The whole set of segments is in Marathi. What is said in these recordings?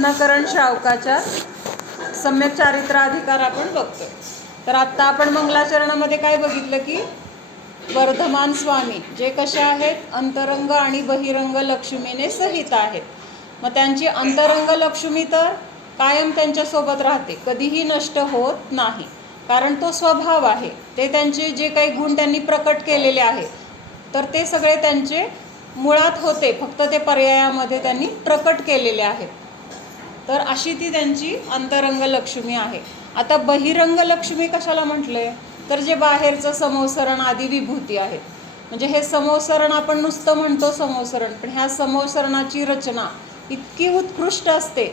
रत्नाकरण श्रावकाच्या सम्यक चारित्राधिकार आपण बघतोय. तर आत्ता आपण मंगलाचरणामध्ये काय बघितलं की वर्धमान स्वामी जे कशा आहेत, अंतरंग आणि बहिरंग लक्ष्मीने सहित आहेत. मग त्यांची अंतरंग लक्ष्मी तर कायम त्यांच्यासोबत राहते, कधीही नष्ट होत नाही, कारण तो स्वभाव आहे. ते त्यांचे जे काही गुण त्यांनी प्रकट केलेले आहेत तर ते सगळे त्यांचे मुळात होते, फक्त ते पर्यायामध्ये त्यांनी प्रकट केलेले आहेत. तर अशी ती त्यांची अंतरंग लक्ष्मी आहे. आता बहिरंग लक्ष्मी कशाला म्हटलंय, तर जे बाहेरचं समोसरण आदी विभूती आहेत. म्हणजे हे समोसरण आपण नुसतं म्हणतो समोसरण, पण ह्या समोसरणाची रचना इतकी उत्कृष्ट असते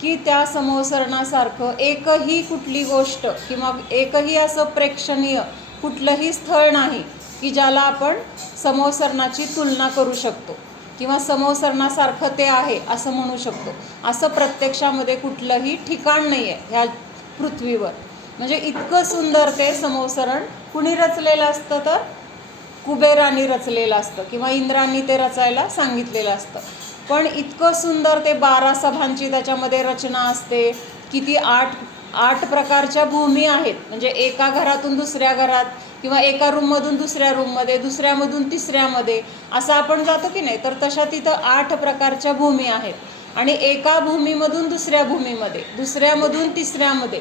की त्या समोसरणासारखं एकही कुठली गोष्ट किंवा एकही असं प्रेक्षणीय कुठलंही स्थळ नाही की ज्याला आपण समोसरणाची तुलना करू शकतो किंवा समोसरणासारखं ते आहे असं म्हणू शकतो. असं प्रत्यक्षामध्ये कुठलंही ठिकाण नाही आहे ह्या पृथ्वीवर. म्हणजे इतकं सुंदर ते समोसरण कुणी रचलेलं असतं, तर कुबेरांनी रचलेलं असतं किंवा इंद्रांनी ते रचायला सांगितलेलं असतं. पण इतकं सुंदर ते 12 सभांची त्याच्यामध्ये रचना असते. किती 8 प्रकारच्या भूमी आहेत. म्हणजे एका घरातून दुसऱ्या घरात किंवा एका रूममधून दुसऱ्या रूममध्ये, दुसऱ्यामधून तिसऱ्यामध्ये असं आपण जातो की नाही, तर तशा तिथं 8 प्रकारच्या भूमी आहेत. आणि एका भूमीमधून दुसऱ्या भूमीमध्ये, दुसऱ्यामधून तिसऱ्यामध्ये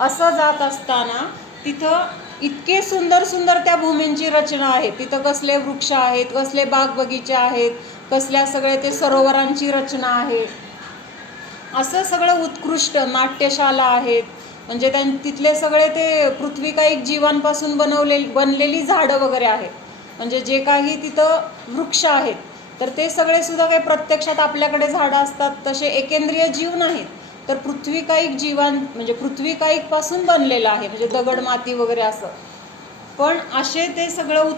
असं जात असताना तिथं इतके सुंदर सुंदर त्या भूमींची रचना आहे. तिथं कसले वृक्ष आहेत, कसले बाग बगीचे आहेत, कसल्या सगळे ते सरोवरांची रचना आहे. असं सगळं उत्कृष्ट नाट्यशाला आहेत. म्हणजे तिथले सगळे ते पृथ्वीकायिक जीवांपासून बनलेली झाडं वगैरे आहेत. म्हणजे जे काही तिथं वृक्ष आहेत तर ते सगळे सुद्धा काही प्रत्यक्षात आपल्याकडे झाडं असतात तसे एकेंद्रिय जीव नाहीत, तर पृथ्वीकायिक म्हणजे पृथ्वीकायिकपासून बनलेलं आहे, म्हणजे दगड माती वगैरे असं. पण असे ते सगळं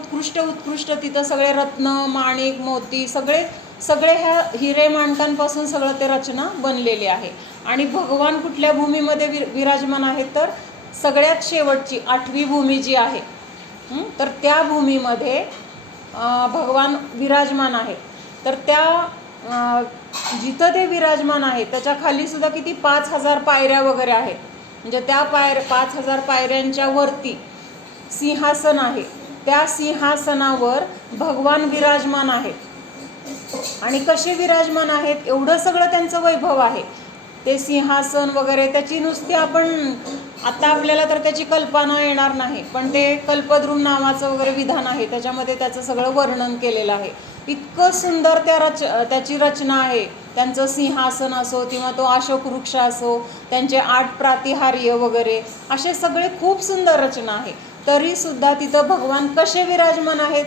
उत्कृष्ट तिथं सगळे रत्न माणिक मोती सगळे ह्या हिरे माणकांपासून सगळं ते रचना बनलेली आहे. आणि भगवान कुठल्या भूमीमध्ये विराजमान आहेत, तर सगळ्यात शेवटची 8वी भूमी जी आहे तर त्या भूमीमध्ये भगवान विराजमान आहे. तर त्या जिथं ते विराजमान आहे त्याच्या खाली सुद्धा किती 5000 पायऱ्या वगैरे आहेत. म्हणजे त्या 5000 पायऱ्यांच्या वरती सिंहासन आहे. त्या सिंहासनावर भगवान विराजमान आहेत. आणि कसे विराजमान आहेत, एवढं सगळं त्यांचं वैभव आहे. ते सिंहासन वगैरे त्याची नुसती आपण आता आपल्याला तर त्याची कल्पना येणार नाही, पण ते कल्पद्रुम नावाचं वगैरे विधान आहे, त्याच्यामध्ये त्याचं सगळं वर्णन केलेलं आहे. इतकं सुंदर त्याची रचना आहे. त्यांचं सिंहासन असो किंवा तो अशोक वृक्ष असो, त्यांचे 8 प्रातिहार्य वगैरे असे सगळे खूप सुंदर रचना आहे. तरीसुद्धा तिथं भगवान कसे विराजमान आहेत,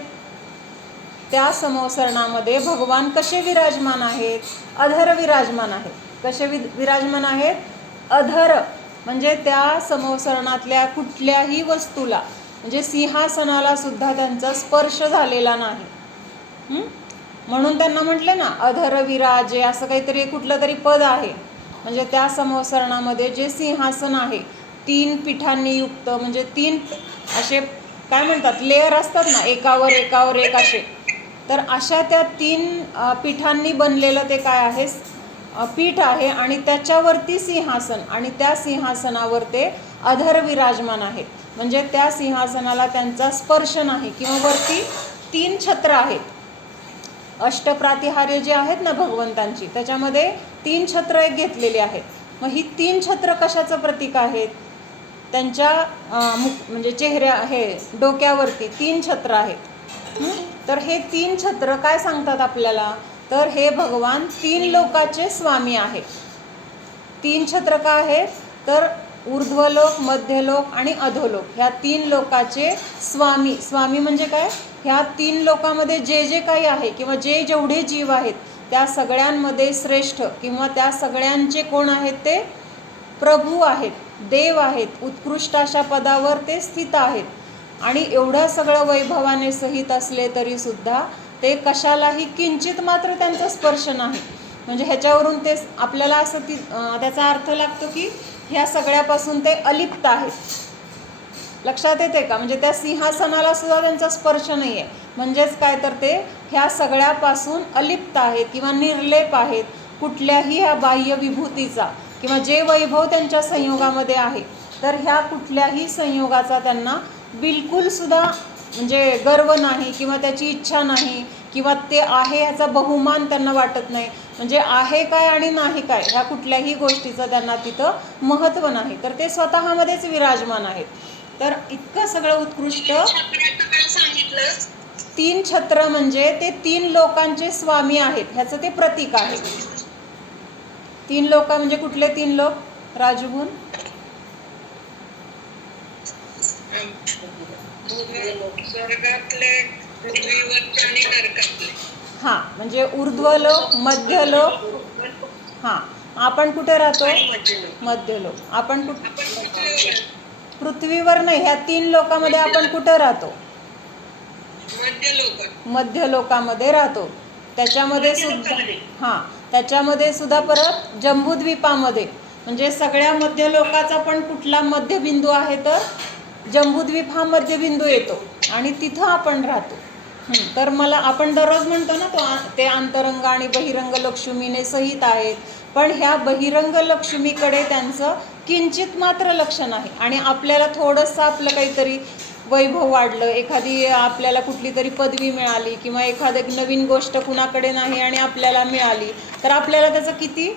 त्या समोसरणामध्ये भगवान कसे विराजमान आहेत, अधर विराजमान आहेत. कसे विराजमान आहेत, अधर. म्हणजे त्या समोसरणातल्या कुठल्याही वस्तूला, म्हणजे सिंहासनाला सुद्धा त्यांचा स्पर्श झालेला नाही. म्हणून त्यांना म्हटले ना अधर विराजे, असं काहीतरी कुठलं तरी पद आहे. म्हणजे त्या समोसरणामध्ये जे सिंहासन आहे 3 पीठांनी युक्त, म्हणजे 3 असे काय म्हणतात लेअर असतात ना, एकावर एकावर एक असे. तर अशा त्या 3 पीठांनी बनलेलं ते काय आहे, पीठ आहे. आणि त्याच्यावरती सिंहासन, आणि त्या सिंहासनावर ते अधर विराजमान आहेत. म्हणजे त्या सिंहासनाला त्यांचा स्पर्श नाही. किंवा वरती 3 छत्र आहेत. अष्टप्रातिहार्य जे आहेत ना भगवंतांची, त्याच्यामध्ये 3 छत्र एक घेतलेली आहेत. मग ही 3 छत्र कशाचं प्रतीक आहेत, त्यांच्या म्हणजे डोक्यावरती 3 छत्र आहेत. तर हे 3 छत्र काय सांगतात आपल्याला, तर हे भगवान 3 लोकाचे स्वामी आहेत. 3 छत्र काय आहेत, तर ऊर्ध्वलोक, मध्यलोक आणि अधोलोक ह्या 3 लोकाचे स्वामी म्हणजे काय, ह्या 3 लोकामध्ये जे जे काही आहे किंवा जेवढे जीव आहेत त्या सगळ्यांमध्ये श्रेष्ठ किंवा त्या सगळ्यांचे कोण आहेत, ते प्रभू आहेत, देव आहेत. उत्कृष्ट अशा पदावर ते स्थित आहेत. आणि एवढं सगळं वैभवाने सहित असले तरीसुद्धा ते कशालाही किंचित मात्र त्यांचा स्पर्श नाही. म्हणजे ह्याच्यावरून ते आपल्याला असं त्याचा अर्थ लागतो की ह्या सगळ्यापासून ते अलिप्त आहेत. लक्षात येते का, म्हणजे त्या सिंहासनाला सुद्धा त्यांचा स्पर्श नाही आहे. म्हणजेच काय, तर ते ह्या सगळ्यापासून अलिप्त आहेत किंवा निर्लेप आहेत. कुठल्याही ह्या बाह्य विभूतीचा किंवा जे वैभव त्यांच्या संयोगामध्ये आहे तर ह्या कुठल्याही संयोगाचा त्यांना बिलकुलसुद्धा म्हणजे गर्व नाही किंवा त्याची इच्छा नाही किंवा ते आहे ह्याचा बहुमान त्यांना वाटत नाही. म्हणजे आहे काय आणि नाही काय ह्या कुठल्याही गोष्टीचं त्यांना तिथं महत्त्व नाही, तर ते स्वतःमध्येच विराजमान आहेत. तर इतकं सगळं उत्कृष्ट. तीन छत्र म्हणजे ते 3 लोकांचे स्वामी आहेत ह्याचं ते प्रतीक आहे. 3 लोक म्हणजे कुठले 3 लोक राजूभून? हां, म्हणजे ऊर्ध्वलोक, मध्यलोक. हां, आपण कुठे राहतो? मध्यलोक. आपण पृथ्वीवर नाही, ह्या 3 लोकांमध्ये आपण कुठे राहतो? मध्यलोकामध्ये राहतो. त्याच्यामध्ये सुद्धा हां, त्याच्यामध्ये सुद्धा परत जम्बूद्वीपामध्ये म्हणजे सगळ्या मध्यलोकाचा पण कुठला मध्यबिंदू आहे तर जम्बूद्वीप हा मध्यबिंदू येतो आणि तिथं आपण राहतो. तर मला आपण दररोज म्हणतो ना ते अंतरंग आणि बहिरंग लक्ष्मीने सहित आहेत, पण ह्या बहिरंग लक्ष्मीकडे त्यांचं किंचित मात्र लक्ष नाही आणि आपल्याला थोडंसं आपलं काहीतरी वैभव वाढलं, एखादी आपल्याला कुठली तरी पदवी मिळाली किंवा एखादी नवीन गोष्ट कुणाकडे नाही आणि आपल्याला मिळाली तर आपल्याला त्याचं किती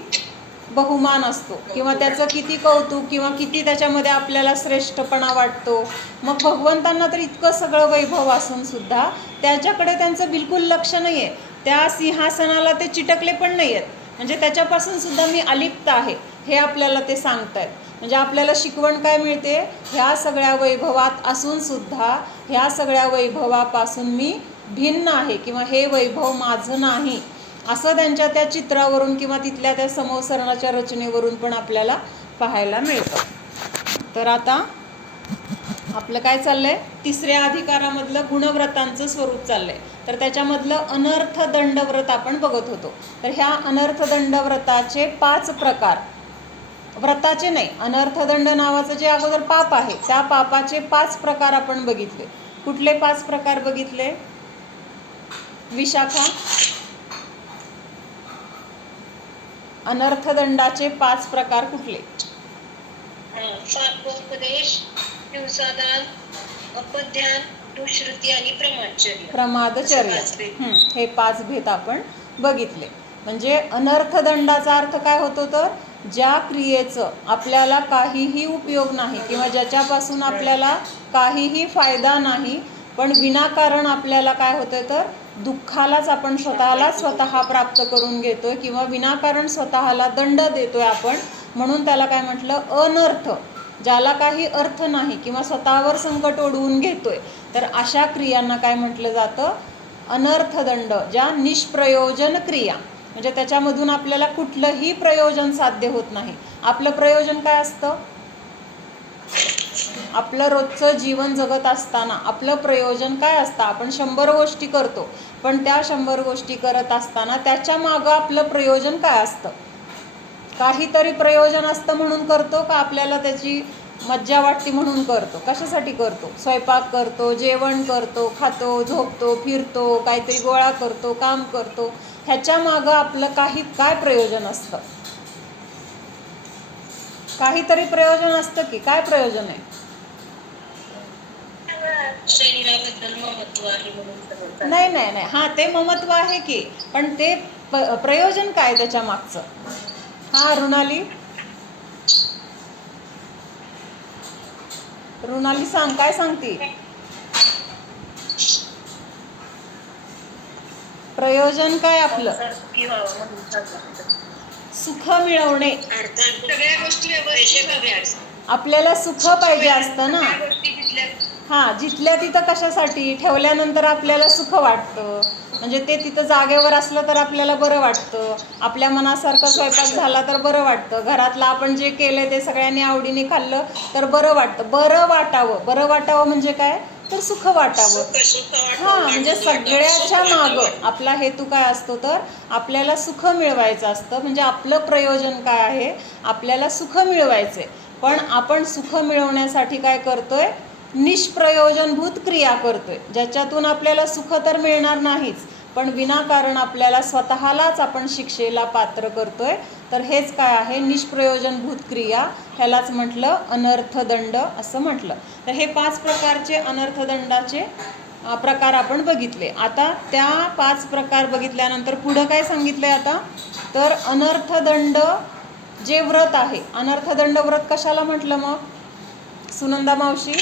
बहुमान असतो किंवा त्याचं किती कौतुक किंवा किती त्याच्यामध्ये आपल्याला श्रेष्ठपणा वाटतो. मग भगवंतांना तर इतकं सगळं वैभव असून सुद्धा त्याच्याकडे त्यांचं बिलकुल लक्ष नाही आहे. त्या सिंहासनाला ते चिटकले पण नाही आहेत, म्हणजे त्याच्यापासून सुद्धा मी अलिप्त आहे हे आपल्याला ते सांगत आहेत. म्हणजे आपल्याला शिकवण काय मिळते? ह्या सगळ्या वैभवात असून सुद्धा ह्या सगळ्या वैभवापासून मी भिन्न आहे किंवा हे वैभव माझं नाही असं त्यांच्या त्या चित्रावरून किंवा तिथल्या त्या समोसरणाच्या रचनेवरून पण आपल्याला पाहायला मिळतं. तर आता आपलं काय चाललं आहे? 3ऱ्या अधिकारामधलं गुणव्रतांचं स्वरूप चाललं आहे. तर त्याच्यामधलं अनर्थ दंडव्रत आपण बघत होतो. तर ह्या अनर्थ दंडव्रताचे 5 प्रकार, व्रताचे नाही, अनर्थदंड नावाचं जे अगोदर पाप आहे त्या पापाचे 5 प्रकार आपण बघितले. कुठले 5 प्रकार बघितले विशाखा? अनर्थदंडाचे 5 प्रकार कुठले? पापोपदेश, हिंसादान, अपध्यान, दुष्कृती आणि प्रमादचर्या. हे 5 भेद आपण बघितले. म्हणजे अनर्थदंडाचा अर्थ काय होतो तर ज्या क्रियेचं आपल्याला काहीही उपयोग नाही किंवा ज्याच्यापासून आपल्याला काहीही फायदा नाही पण विनाकारण आपल्याला काय होतं तर दुःखालाच आपण स्वतः प्राप्त करून घेतोय किंवा विनाकारण स्वतःला दंड देतोय आपण, म्हणून त्याला काय म्हटलं? अनर्थ. ज्याला काही अर्थ नाही किंवा स्वतःवर संकट ओढवून घेतोय तर अशा क्रियांना काय म्हटलं जातं? अनर्थदंड. ज्या निष्प्रयोजन क्रिया, म्हणजे त्याच्यामधून आपल्याला कुठलंही प्रयोजन साध्य होत नाही. आपलं प्रयोजन काय असतं? आपलं रोजचं जीवन जगत असताना आपलं प्रयोजन काय असतं? आपण 100 गोष्टी करतो, पण त्या 100 गोष्टी करत असताना त्याच्या मागं आपलं प्रयोजन काय असतं? काहीतरी प्रयोजन असतं म्हणून करतो का आपल्याला त्याची मज्जा वाटते म्हणून करतो? कशासाठी करतो? स्वयंपाक करतो, जेवण करतो, खातो, झोपतो, फिरतो, काहीतरी गोळा करतो, काम करतो, ह्याच्या मागं आपलं काय प्रयोजन असतं? काहीतरी प्रयोजन असतं की काय प्रयोजन आहे? नाही नाही नाही, हां ते ममत्व आहे की, पण ते प्रयोजन काय त्याच्या मागचं? हां रुणाली सांग, काय सांगते? प्रयोजन काय आपलं? सुख मिळवणे. आपल्याला सुख पाहिजे असतं ना. हां, जिथल्या तिथं कशासाठी ठेवल्यानंतर आपल्याला सुख वाटतं, म्हणजे ते तिथं जागेवर असलं तर आपल्याला बरं वाटतं, आपल्या मनासारखं स्वयंपाक झाला तर बरं वाटतं, घरातलं आपण जे केलं ते सगळ्यांनी आवडीने खाल्लं तर बरं वाटतं. बरं वाटावं म्हणजे काय तर सुख वाटावं. हां, म्हणजे सगळ्याच्या मागं आपला हेतू काय असतो तर आपल्याला सुख मिळवायचं असतं. म्हणजे आपलं प्रयोजन काय आहे? आपल्याला सुख मिळवायचं आहे, पण आपण सुख मिळवण्यासाठी काय करतोय? निष्प्रयोजनभूत क्रिया करतोय, ज्याच्यातून आपल्याला सुख तर मिळणार नाहीच पण विनाकारण आपल्याला स्वतःलाच आपण शिक्षेला पात्र करतोय, तर हेच काय आहे, निष्प्रयोजनभूत क्रिया, ह्यालाच म्हटलं अनर्थदंड असं म्हटलं. तर हे 5 प्रकारचे अनर्थदंडाचे प्रकार आपण बघितले. आता त्या 5 प्रकार बघितल्यानंतर पुढं काय सांगितलंय आता, तर अनर्थदंड जे व्रत आहे, अनर्थदंड व्रत कशाला म्हटलं मग सुनंदा मावशी?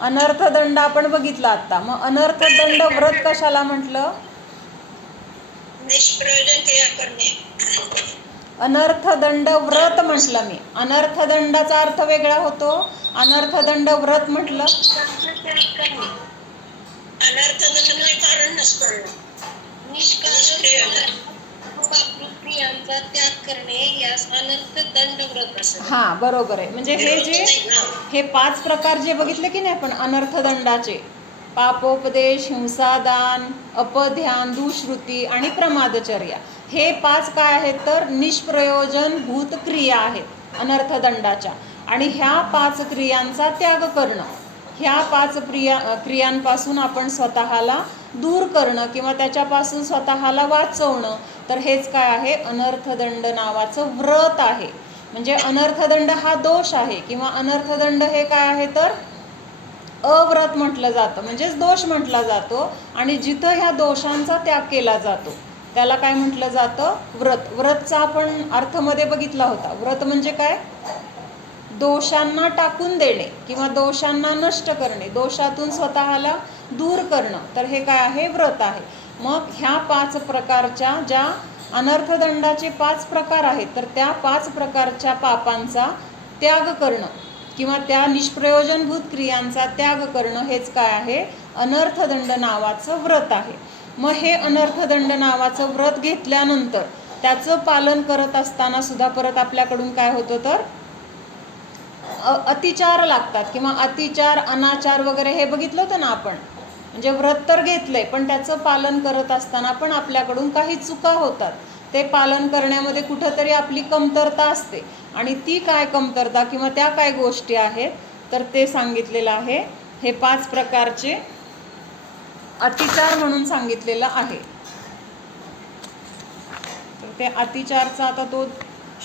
अनर्थदंड आपण बघितला आता, मग अनर्थदंड व्रत कशाला म्हटलं? निष्प्रयोजन क्रिया करणे. अनर्थदंड व्रत म्हटलं मी. अनर्थदंडाचा अर्थ वेगळा होतो, अनर्थदंड व्रत म्हटलं. अनर्थदंड म्हणजे कारण नसतं, निष्कारण क्रियांचा त्याग करणे यास अनर्थदंड व्रत असं. हा बरोबर आहे. म्हणजे हे 5 प्रकार जे बघितले की नाही आपण अनर्थदंडाचे, पापोपदेश, हिंसादान, अपध्यान, दुश्रुती आणि प्रमादचर्या, हे 5 काय आहेत, तर निष्प्रयोजनभूत क्रिया आहेत अनर्थदंडाच्या. आणि ह्या 5 क्रियांचा त्याग करणं, ह्या 5 क्रियांपासून आपण स्वतःला दूर करणं किंवा त्याच्यापासून स्वतःला वाचवणं, तर हेच काय आहे, अनर्थदंड नावाचं व्रत आहे. म्हणजे अनर्थदंड हा दोष आहे किंवा अनर्थदंड हे काय आहे, तर अव्रत म्हटलं जातं, म्हणजेच दोष म्हटला जातो. आणि जिथं ह्या दोषांचा त्याग केला जातो त्याला काय म्हटलं जातं, व्रत. व्रतचा आपण अर्थमध्ये बघितला होता. व्रत म्हणजे काय, दोषांना टाकून देणे किंवा दोषांना नष्ट करणे, दोषातून स्वतःला दूर करणं, तर हे काय आहे, व्रत आहे. मग ह्या 5 प्रकारच्या ज्या अनर्थदंडाचे 5 प्रकार आहेत, तर त्या 5 प्रकारच्या पापांचा त्याग करणं किंवा त्या निष्प्रयोजनभूत क्रियांचा त्याग करणं, हेच काय आहे, अनर्थदंड नावाचं व्रत आहे. मग हे अनर्थदंड नावाचं व्रत घेतल्यानंतर त्याचं पालन करत असताना सुद्धा परत आपल्याकडून काय होतं, तर अतिचार लागतात किंवा अतिचार, अनाचार वगैरे हे बघितलं होतं ना आपण. म्हणजे व्रत तर घेतलंय पण त्याचं पालन करत असताना पण आपल्याकडून काही चुका होतात. ते पालन करण्यामध्ये कुठंतरी आपली कमतरता असते. आणि ती काय कमतरता किंवा त्या काय गोष्टी आहेत, तर ते सांगितलेलं आहे. हे 5 प्रकारचे अतिचार म्हणून सांगितलेलं आहे. तर ते अतिचारचा आता तो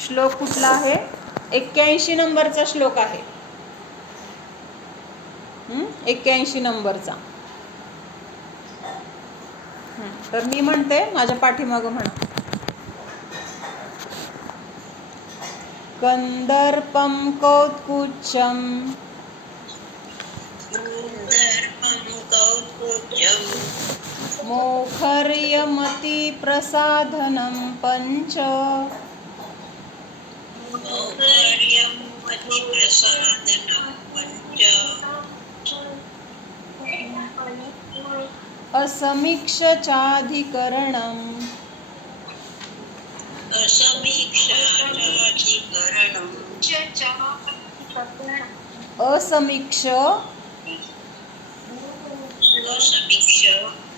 श्लोक कुठला आहे, 81 नंबरचा श्लोक आहे. 81 नंबरचा. तर मी म्हणते, माझ्या पाठीमागं म्हणा. कंदर्पं कौत्कुच्चं मोखर्यमतिप्रसाधनं पंच असमीक्ष चाधिकरणम् असमीक्ष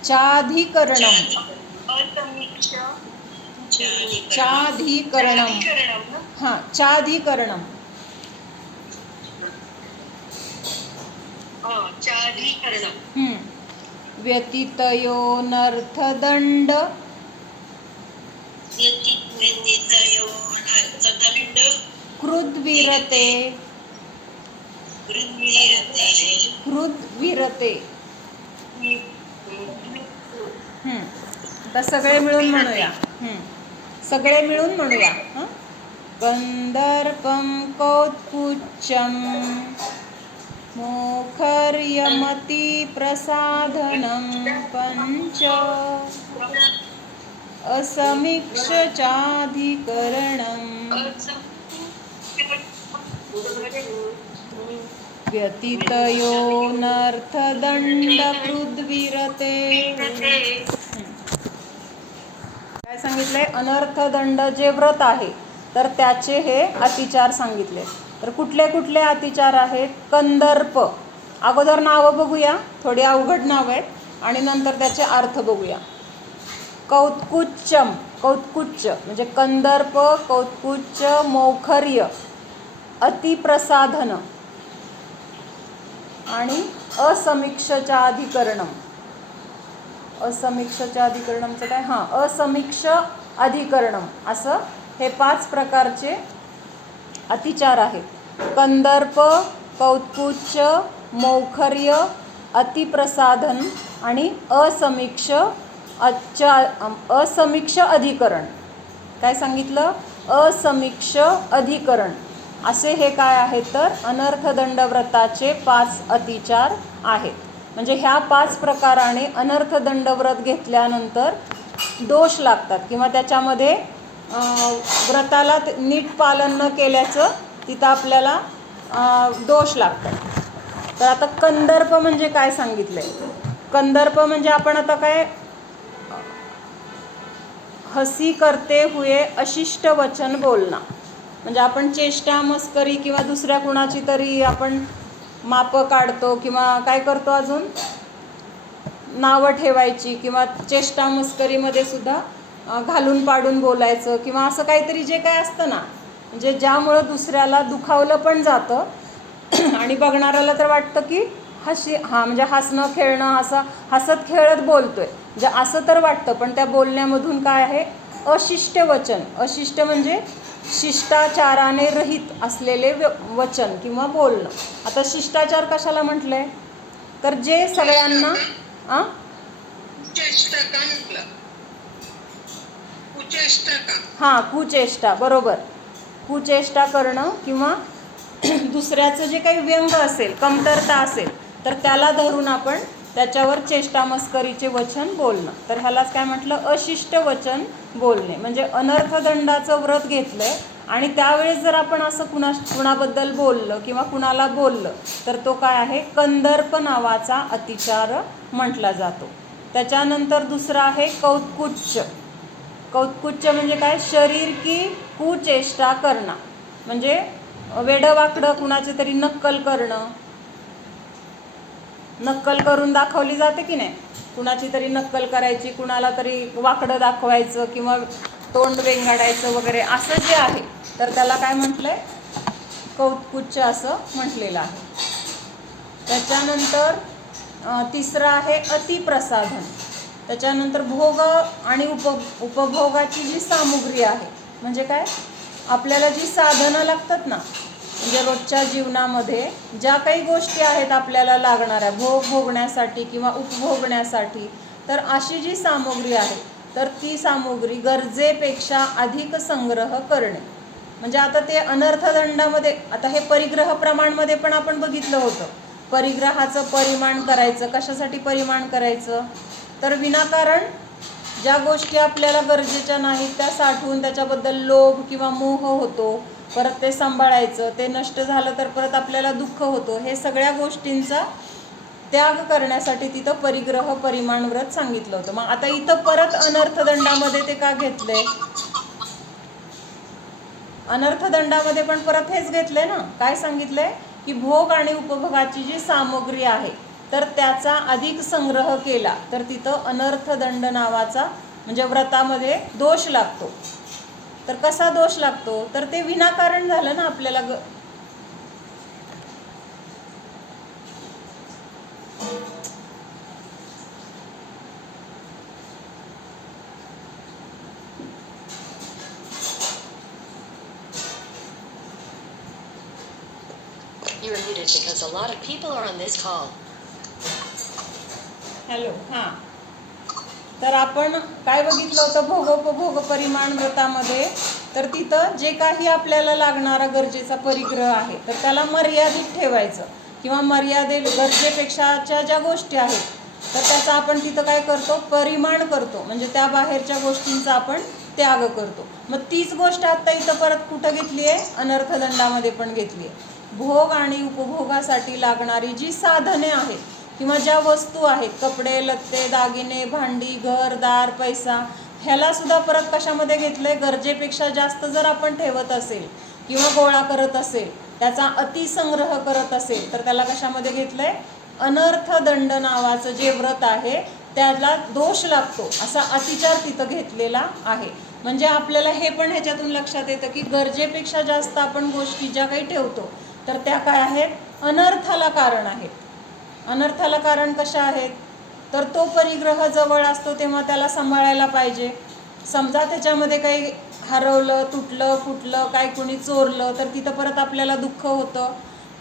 चाधिकरणम् चाधिकरणम् हां चाधिकरणम् व्यतितयोनर्थदंड कृद्विरते कृद्विरते. आता सगळे मिळून म्हणूया. सगळे मिळून म्हणूया. कंदर्पं कौत्कुच्चं मोखर्यमतिप्रसाधनं पंच असमीक्ष चाधिकरणम् व्यतितयोनर्थदंडकृद्विरते. काय सांगितलंय, अनर्थदंड जे व्रत आहे तर त्याचे हे अतिचार सांगितले. तर कुठले कुठले अतिचार आहेत, कंदर्प, अगोदर नावं बघूया, थोडी अवघड नाव आहेत आणि नंतर त्याचे अर्थ बघूया. कौत्कुच्चम, कौत्कुच्च म्हणजे कंदर्प, कौत्कुच्च, मौखर्य, अतिप्रसाधन आणि असमीक्षचाधिकरणम. असमीक्षच्या अधिकरणमचं काय, हां, असमीक्ष अधिकरणम, असं हे 5 प्रकारचे अतिचार आहेत. कंदर्प, कौत्कुच्च, मौखर्य, अतिप्रसाधन आणि असमीक्ष अधिकरण. काय सांगितलं? असमीक्ष अधिकरण. असे हे काय आहेत तर अनर्थदंडव्रताचे 5 अतिचार आहेत. म्हणजे ह्या 5 प्रकाराने अनर्थदंडव्रत घेतल्यानंतर दोष लागतात किंवा त्याच्यामध्ये व्रताला नीट पालन न केल्याचं तिथं आपल्याला दोष लागतात. तर आता कंदर्प म्हणजे काय सांगितलं आहे? कंदर्प म्हणजे आपण आता काय, हसी करते हुए अशिष्ट वचन बोलणं. म्हणजे आपण चेष्टा मस्करी किंवा दुसऱ्या कुणाची तरी आपण मापं काढतो किंवा काय करतो, अजून नावं ठेवायची किंवा चेष्टा मस्करीमध्ये सुद्धा घालून पाडून बोलायचं किंवा असं काहीतरी जे काय असतं ना, म्हणजे ज्यामुळं दुसऱ्याला दुखावलं पण जातं आणि बघणाऱ्याला तर वाटतं की म्हणजे हसणं खेळणं, असं हसत खेळत बोलतोय, म्हणजे असं तर वाटतं. पण त्या बोलण्यामधून काय आहे? अशिष्ट वचन. अशिष्ट म्हणजे शिष्टाचाराने रहित असलेले वचन किंवा बोलणं. आता शिष्टाचार कशाला म्हटलंय? तर जे सगळ्यांना हां, कुचेष्टा, बरोबर. कुचेष्टा करणं किंवा दुसऱ्याचं जे काही व्यंग असेल, कमतरता असेल, तर त्याला धरून आपण त्याच्यावर चेष्टा मस्करीचे वचन बोलणं. तर ह्यालाच काय म्हटलं? अशिष्ट वचन बोलणे. म्हणजे अनर्थदंडाचं व्रत घेतलंय आणि त्यावेळेस जर आपण असं कुणाबद्दल बोललं किंवा कुणाला बोललं तर तो काय आहे? कंदर्प नावाचा अतिचार म्हटला जातो. त्याच्यानंतर दुसरा आहे कौत्कुच्च. कौत्कुच्च म्हणजे काय? शरीर की कुचेष्टा करणं. म्हणजे वेडवाकडं कुणाचे तरी नक्कल करणं. नक्कल करून दाखवली जाते की नाही? कुणाची तरी नक्कल करायची, कुणाला तरी वाकडं दाखवायचं किंवा तोंड वेंगाडायचं वगैरे, असं जे आहे तर त्याला काय म्हटलंय? कौत्कुच्च असं म्हटलेलं आहे. त्याच्यानंतर तिसरं आहे अतिप्रसाधन. त्याच्यानंतर भोग आणि उपभोगाची जी सामुग्री आहे, म्हणजे काय, आपल्याला जी साधनं लागतात ना, म्हणजे रोजच्या जीवनामध्ये ज्या काही गोष्टी आहेत आपल्याला लागणाऱ्या भोग भोगण्यासाठी किंवा उपभोगण्यासाठी, तर अशी जी सामुग्री आहे तर ती सामुग्री गरजेपेक्षा अधिक संग्रह करणे. म्हणजे आता ते अनर्थदंडामध्ये, आता हे परिग्रह प्रमाणमध्ये पण आपण बघितलं होतं. परिग्रहाचं परिमाण करायचं. कशासाठी परिमाण करायचं? तर विनाकारण ज्या गोष्टी आपल्याला गरजेच्या नाहीत त्या साठवून त्याच्याबद्दल लोभ किंवा मोह होतो, परत ते सांभाळायचं, ते नष्ट झालं तर परत आपल्याला दुःख होतो. हे सगळ्या गोष्टींचा त्याग करण्यासाठी तिथं परिग्रह परिमाण व्रत सांगितलं होतं. मग आता इथं परत अनर्थदंडामध्ये ते का घेतलंय? अनर्थदंडामध्ये पण परत हेच घेतलंय ना. काय सांगितलंय? की भोग आणि उपभोगाची जी सामग्री आहे तर त्याचा अधिक संग्रह केला तर तिथं अनर्थदंड नावाचा म्हणजे व्रतामध्ये दोष लागतो. तर कसा दोष लागतो? तर ते विनाकारण झालं ना आपल्याला. You are muted because a lot of people are on this call. Hello, हां. तर आपण काय बघितलं होतं भोगोपभोग परिमाण व्रतामध्ये? तर तिथं जे काही आपल्याला लागणारा गरजेचा परिग्रह आहे तर त्याला मर्यादित ठेवायचं किंवा गरजेपेक्षाच्या ज्या गोष्टी आहेत तर त्याचा आपण तिथं काय करतो? परिमाण करतो. म्हणजे त्या बाहेरच्या गोष्टींचा आपण त्याग करतो. मग तीच गोष्ट आत्ता इथं परत कुठं घेतली आहे? अनर्थदंडामध्ये पण घेतली आहे. भोग आणि उपभोगासाठी लागणारी जी साधने आहेत किंवा ज्या वस्तू आहेत, कपडे लत्ते दागिने भांडी घरदार पैसा, ह्याला सुद्धा परत कशामध्ये घेतलं आहे? गरजेपेक्षा जास्त जर आपण ठेवत असेल किंवा गोळा करत असेल, त्याचा अतिसंग्रह करत असेल तर त्याला कशामध्ये घेतलं आहे? अनर्थदंड नावाचं जे व्रत आहे त्याला दोष लागतो असा अतिचार तिथं घेतलेला आहे. म्हणजे आपल्याला हे पण ह्याच्यातून लक्षात येतं की गरजेपेक्षा जास्त आपण गोष्टी ज्या काही ठेवतो तर त्या काय आहेत? अनर्थाला कारण आहेत. अनर्थाला कारण कशा आहेत? तर तो परिग्रह जवळ असतो तेव्हा त्याला सांभाळायला पाहिजे. समजा त्याच्यामध्ये काही हरवलं, तुटलं, फुटलं, काही कोणी चोरलं तर तिथं परत आपल्याला दुःख होतं.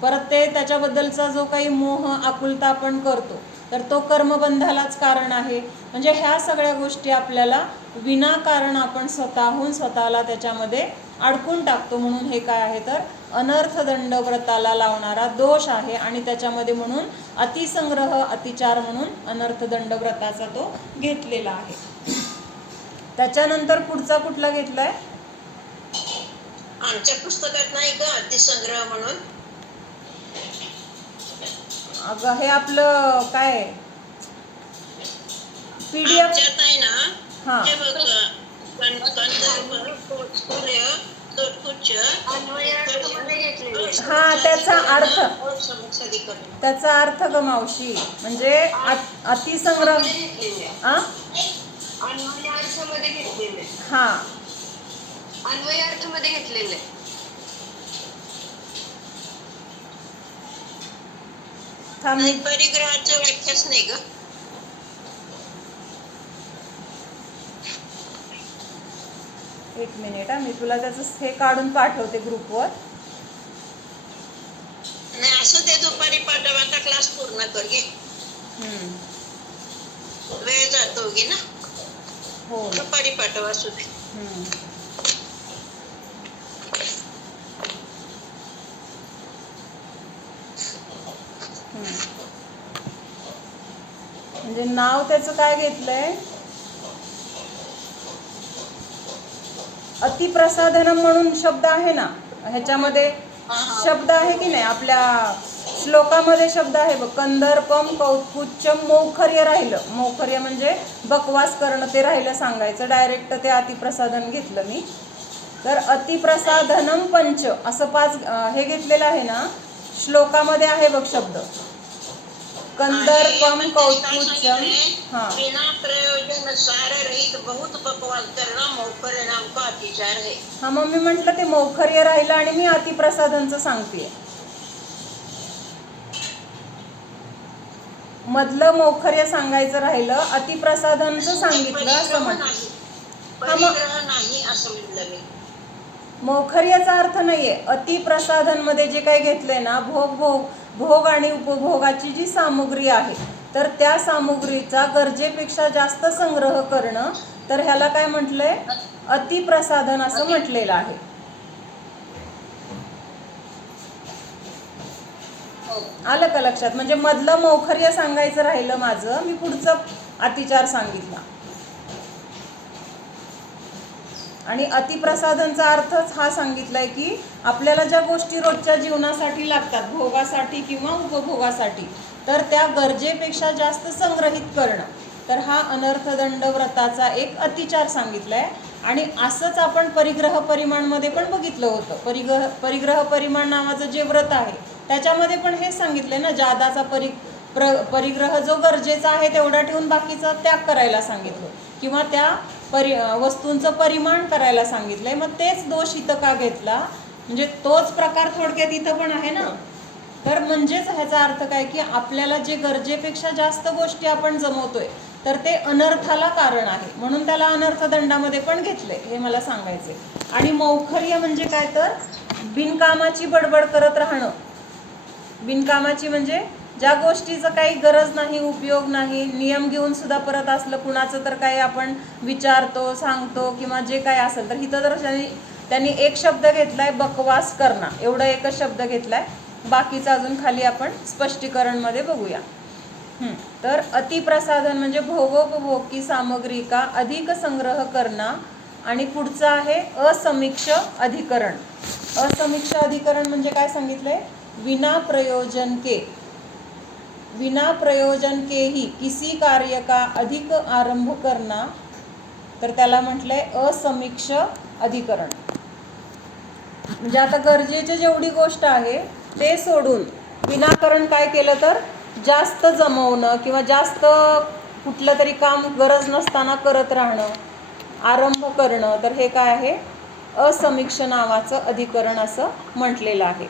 परत ते त्याच्याबद्दलचा जो काही मोह आकुलता आपण करतो तर तो कर्मबंधालाच कारण आहे. म्हणजे ह्या सगळ्या गोष्टी आपल्याला विनाकारण आपण स्वतःहून स्वतःला त्याच्यामध्ये अडकून टाकतो. म्हणून हे काय आहे तर अनर्थदंड व्रताला लावणारा दोष आहे आणि त्याच्यामध्ये म्हणून अतिसंग्रह अतिचार म्हणून अनर्थदंड व्रताचा तो घेतलेला आहे. त्याच्यानंतर पुढचा कुठला घेतलाय? आमच्या पुस्तकात नाही का अतिसंग्रह म्हणून? अगं हे आपलं काय PDF आमच्यात आहे ना, हा हे बघ, सूर्य, चतुर्भुज, अन्वयार्थमध्ये घेतलेले. हा, त्याचा अर्थ अधिकरण. त्याचा अर्थ ग मावशी म्हणजे अतिसंग्रह घेतलेले. आ अन्वयार्थमध्ये घेतलेले. हा अन्वयार्थमध्ये घेतलेले. थांब नाही, परिग्रहाचं व्याख्याच नाही ग. एक मिनिट हा, मी तुला त्याचं हे काढून पाठवते ग्रुपवर. नाही, असं ते दुपारी पाठवाचा क्लास पूर्ण कर घे. वेळ जातो गे ना. हो. दुपारी पाठवा असू दे. म्हणजे नाव त्याचं काय घेतलंय? अतिप्रसादनम म्हणून शब्द आहे ना ह्याच्यामध्ये, शब्द आहे की नाही आपल्या श्लोकामध्ये शब्द आहे बघ. कंदर्पम कौत्कुच्चम मौखर्य राहिलं. मौखर्य म्हणजे बकवास करणं, ते राहिलं सांगायचं. डायरेक्ट ते अतिप्रसादन घेतलं मी. तर अतिप्रसादनम पंच असं 5 हे घेतलेलं आहे ना, श्लोकामध्ये आहे बघ शब्द. कंदर्पम कौत्कुच्चम. हा, बिना प्रयोजन सार रहित बहुत बकवास करना मौखर्य नाम का अतिचार है. हा, मग मी म्हटलं ते मौखर्य राहिलं आणि मी अतिप्रसादनचं सांगतेय. मधलं मौखर्य सांगायचं राहिलं, अतिप्रसादनचं सांगितलं असं म्हटलं. परिग्रह नाही असं म्हटलं मी. मौखर्याचा अर्थ नाहीये. अतिप्रसादन मध्ये जे काही घेतलंय ना, भोग आणि उपभोगाची जी सामुग्री आहे तर त्या सामुग्रीचा गरजेपेक्षा जास्त संग्रह करणं, तर ह्याला काय म्हटलंय? अतिप्रसादन असं म्हटलेलं आहे. आलं का लक्षात? म्हणजे मधलं मौखर्य सांगायचं राहिलं माझं, मी पुढचं अतिचार सांगितला. आणि अतिप्रसादनचा अर्थच हा सांगितलाय की आपल्याला ज्या गोष्टी रोजच्या जीवनासाठी लागतात, भोगासाठी किंवा उपभोगासाठी, तर त्या गरजेपेक्षा जास्त संग्रहित करणं, तर हा अनर्थदंड व्रताचा एक अतिचार सांगितलाय. आणि असंच आपण परिग्रह परिमाणमध्ये पण बघितलं होतं. परिग्रह परिमाण नावाचं जे व्रत आहे त्याच्यामध्ये पण हेच सांगितलंय ना, जादाचा परिग्रह जो गरजेचा आहे तेवढा ठेवून बाकीचा त्याग करायला सांगितलं, किंवा त्या वस्तूंचं परिमाण करायला सांगितलंय. मग तेच दोष इथं का घेतला? म्हणजे तोच प्रकार थोडक्यात इथं पण आहे ना. तर म्हणजेच ह्याचा अर्थ काय की आपल्याला जे गरजेपेक्षा जास्त गोष्टी आपण जमवतोय तर ते अनर्थाला कारण आहे, म्हणून त्याला अनर्थदंडामध्ये पण घेतलंय, हे मला सांगायचंय. आणि मौखर्य म्हणजे काय तर बिनकामाची बडबड करत राहणं. बिनकामाची म्हणजे ज्या गोष्टीचं काही गरज नाही, उपयोग नाही, नियम घेऊन सुद्धा परत असलं कुणाचं तर काही आपण विचारतो, सांगतो किंवा जे काही असेल, तर इथं तर त्यांनी एक शब्द घेतलाय बकवास करणं, एवढा एकच शब्द घेतलाय. बाकीचं अजून खाली आपण स्पष्टीकरणमध्ये बघूया. तर अतिप्रसादन म्हणजे भोगोपभोग की सामग्री का अधिक संग्रह करणं. आणि पुढचं आहे असमीक्ष अधिकरण. असमीक्ष अधिकरण म्हणजे काय सांगितलंय? विना प्रयोजन के ही किसी कार्य का अधिक आरंभ करना, तर त्याला म्हटलंय असमीक्ष अधिकरण. म्हणजे आता गरजेची जेवढी गोष्ट आहे ते सोडून विनाकारण काय केलं तर जास्त जमवणं किंवा जास्त कुठलं तरी काम गरज नसताना करत राहणं, आरंभ करणं, तर हे काय आहे? असमीक्ष नावाचं अधिकरण असं म्हटलेलं आहे.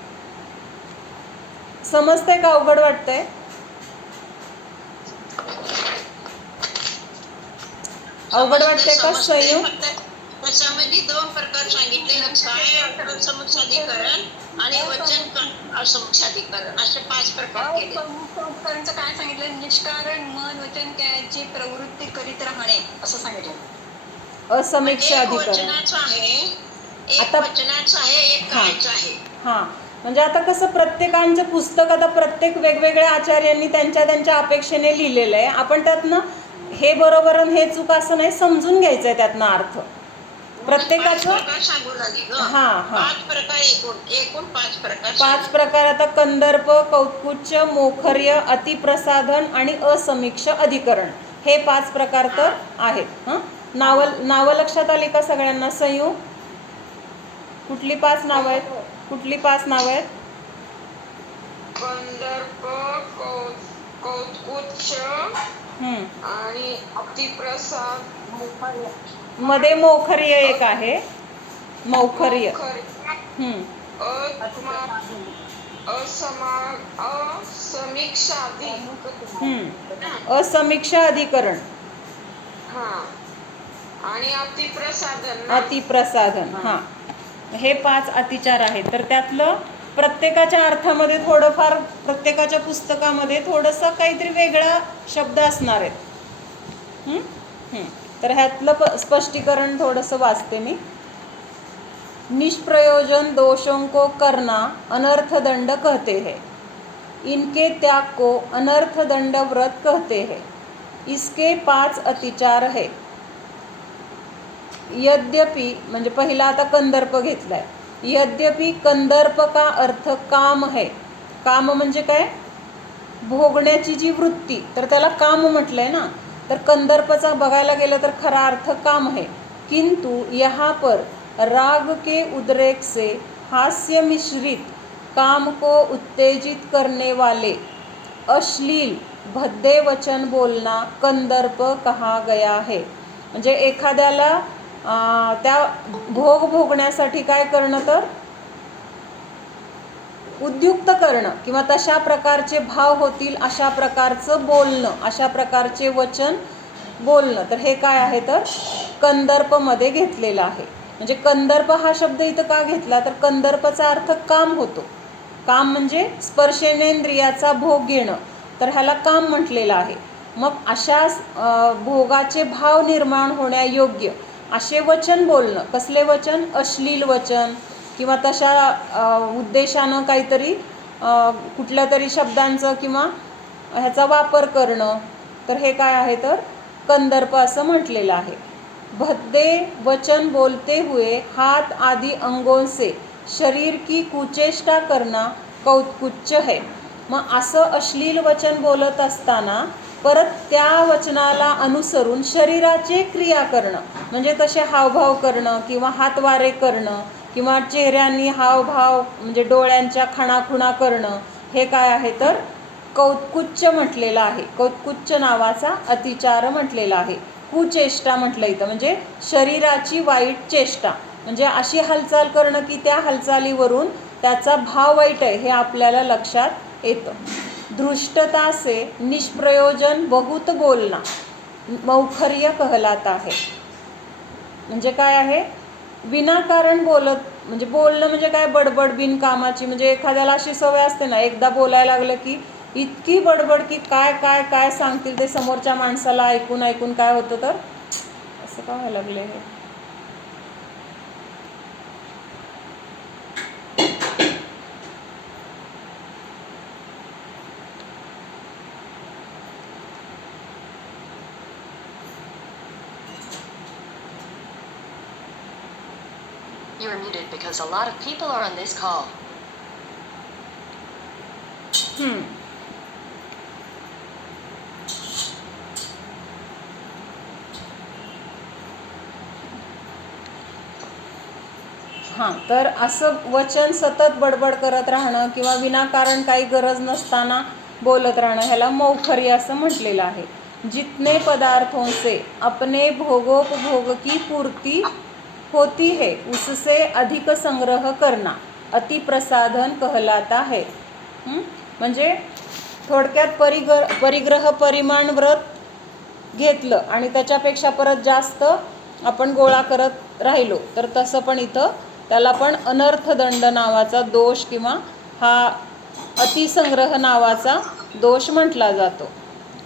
समजतंय का? अवघड वाटतंय? अवघड वाटते का समजते. संयुक्त? फक्त त्याच्यामध्ये 2 प्रकार सांगितले, काय असमुच्चाधिकरण आणि वचन असमुच्चाधिकरण, असे 5 प्रकार केले. संयुक्ताधिकरणचं काय सांगितलं? निष्कारण मन वचन त्याची प्रवृत्ती करीत राहणे असं सांगितलं. असमीक्ष एक अधिकरण. वचनाचं आहे, एक आता- वचनाचं आहे, एक हां. कायचं आहे. हां, म्हणजे आता कसं प्रत्येकांचं पुस्तक आता प्रत्येक वेगवेगळ्या आचार्यांनी त्यांच्या त्यांच्या अपेक्षेने लिहिलेलं आहे. आपण त्यातनं हे बरोबर आणि हे चूक असं नाही, समजून घ्यायचं आहे त्यातनं अर्थ प्रत्येकाचं. 5 प्रकार सांगू लागले ग. हां, हां. 5 प्रकार, एकूण 5 प्रकार 5 प्रकार आता कंदर्प, कौत्कुच्च, मोखर्य, अतिप्रसाधन आणि असमीक्ष अधिकरण, हे 5 प्रकार तर आहेत. नावं लक्षात आली का सगळ्यांना? संयुक्त कुठली 5 नावं आहेत? कुठली 5 नावं आहेत? कंदर्प, कौत्कुच्च आणि अतिप्रसाद, मध्ये मोखर्य एक आहे. मोखर्य. असमीक्ष अधिकरण आणि अतिप्रसादन. अतिप्रसाधन. हां, हे 5 अतिचार आहेत. तर त्यातलं प्रत्येकाच्या अर्थामध्ये थोडंफार, प्रत्येकाच्या पुस्तकामध्ये थोडंसं काहीतरी वेगळा शब्द असणार आहेत. तर ह्यातलं स्पष्टीकरण थोडंसं वाचते मी. निष्प्रयोजन दोषों को करना अनर्थदंड कहते हैं. इनके त्याग को अनर्थदंड व्रत कहते हैं. इसके 5 अतिचार है. यद्यपि, म्हणजे पहिला आता कंदर्प घेतलाय. यद्यपि कंदर्प का अर्थ काम है. काम म्हणजे काय? भोगण्याची जी वृत्ती, तर त्याला काम म्हटलंय ना. तर कंदर्पचा बघायला गेलं तर खरा अर्थ काम है. किंतु यहाँ पर राग के उद्रेक से हास्य मिश्रित काम को उत्तेजित करने वाले अश्लील भद्दे वचन बोलना कंदर्प कहा गया है. म्हणजे एखाद्याला त्या भोगण्यासाठी काय करणं, तर उद्युक्त करणं किंवा तशा प्रकारचे भाव होतील अशा प्रकारचं बोलणं, अशा प्रकारचे वचन बोलणं, तर हे काय आहे, तर कंदर्पमध्ये घेतलेलं आहे. म्हणजे कंदर्प हा शब्द इथं का घेतला, तर कंदर्पचा अर्थ काम होतो. काम म्हणजे स्पर्शेनेंद्रियाचा भोग घेणं, तर ह्याला काम म्हटलेलं आहे. मग अशा भोगाचे भाव निर्माण होण्यायोग्य असे वचन बोलणं. कसले वचन? अश्लील वचन किंवा तशा उद्देशानं काहीतरी कुठल्या तरी शब्दांचं किंवा ह्याचा वापर करणं, तर हे काय आहे, तर कंदर्प असं म्हटलेलं आहे. भद्दे वचन बोलते हुए हाथ आदि अंगों से शरीर की कुचेष्टा करना कौत्कुच्च है. मग असं अश्लील वचन बोलत असताना परत त्या वचनाला अनुसरून शरीराचे क्रिया करणं, म्हणजे तसे हावभाव करणं किंवा हातवारे करणं किंवा चेहऱ्यांनी हावभाव म्हणजे डोळ्यांच्या खाणाखुणा करणं, हे काय आहे, तर कौत्कुच्च म्हटलेलं आहे. कौत्कुच्च नावाचा अतिचार म्हटलेला आहे. कुचेष्टा म्हटलं इथं, म्हणजे शरीराची वाईट चेष्टा, म्हणजे अशी हालचाल करणं की त्या हालचालीवरून त्याचा भाव वाईट आहे हे आपल्याला लक्षात येतं. दृष्टता से निष्प्रयोजन बहुत बोलना मौखर्य कहलाता है. म्हणजे काय आहे, विनाकारण बोलत, म्हणजे बोलणं म्हणजे काय, बडबड बिनकामाची. म्हणजे एखाद्याला अशी सवय असते ना, एकदा बोलायला लागलं की इतकी बडबड की काय काय काय सांगतील ते समोरच्या माणसाला ऐकून ऐकून काय होतं, तर असं काय व्हायला लागलं हे. You are muted because a lot of people are on this call. हां, तर असं वचन सतत बडबड करत राहणं किंवा विनाकारण काही गरज नसताना बोलत राहणं, ह्याला मौखर्य असं म्हटलेलं आहे. जितने पदार्थों से अपने भोगोपभोग की पूर्ति होती है उससे अधिक संग्रह करना अतिप्रसाधन कहलाता है. म्हणजे थोडक्यात परिग्रह परिमाण व्रत घेतलं आणि त्याच्यापेक्षा परत जास्त आपण गोळा करत राहिलो तर तसं पण इथं त्याला पण अनर्थदंड नावाचा दोष किंवा हा अतिसंग्रह नावाचा दोष म्हटला जातो.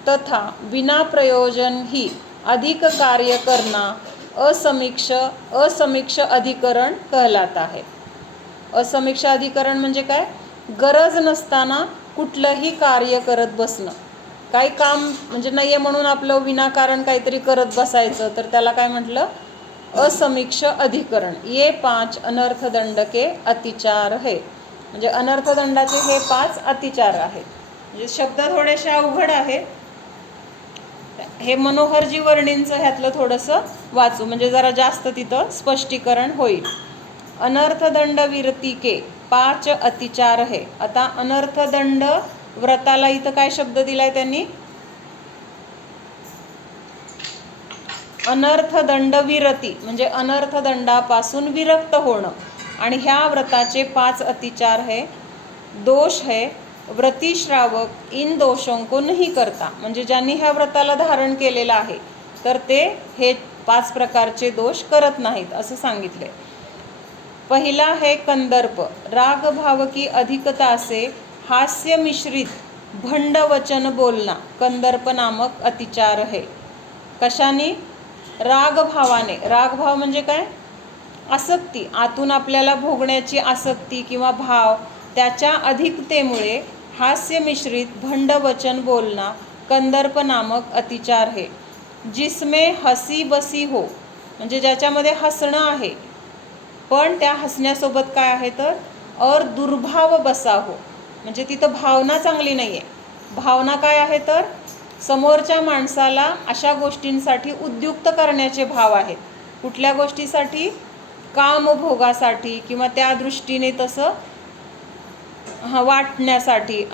तथा विना प्रयोजन ही अधिक कार्य करना असमीक्ष अधिकरण कहलाता है. असमीक्ष अधिकरण म्हणजे काय? गरज नसताना कुठलंही कार्य करत बसणं. काही काम म्हणजे नाही आहे म्हणून आपलं विनाकारण काहीतरी करत बसायचं तर त्याला काय म्हटलं? असमीक्ष अधिकरण. ये 5 अनर्थदंड के अतिचार है. म्हणजे अनर्थदंडाचे हे 5 अतिचार आहेत. म्हणजे शब्द थोडेसे अवघड आहेत. हे मनोहरजी वर्णींचं ह्यातलं थोडंसं वाचू म्हणजे जरा जास्त तिथं स्पष्टीकरण होईल. अनर्थदंड विरती के 5 अतिचार है. आता अनर्थदंड व्रताला इथं काय शब्द दिलाय त्यांनी? अनर्थदंड विरती म्हणजे अनर्थदंडापासून विरक्त होणं. आणि ह्या व्रताचे 5 अतिचार है. दोष है व्रती श्रावक इन दोषों को नहीं करता. म्हणजे ज्यांनी ह्या व्रताला धारण केलेलं आहे तर ते हे 5 प्रकारचे दोष करत नाहीत असं सांगितले. पहिला है कंदर्प. राग भाव की अधिकता से हास्य मिश्रित भंड वचन बोलना कंदर्प नामक अतिचार है. कशाने? रागभावाने. रागभाव म्हणजे काय? आसक्ती. आतून आपल्याला भोगण्याची आसक्ती किंवा भाव त्याच्या अधिकतेमुळे हास्य मिश्रित भंड वचन बोलना कंदर्प नामक अतिचार है. जिसमें हसी बसी हो म्हणजे ज्याच्यामध्ये हसणं आहे पण त्या हसण्यासोबत काय आहे तर और दुर्भाव बसा हो म्हणजे तिथं भावना चांगली नाही आहे. भावना काय आहे तर समोरच्या माणसाला अशा गोष्टींसाठी उद्युक्त करण्याचे भाव आहेत. कुठल्या गोष्टीसाठी? कामभोगासाठी किंवा त्या दृष्टीने तसं वाटण्यासाठी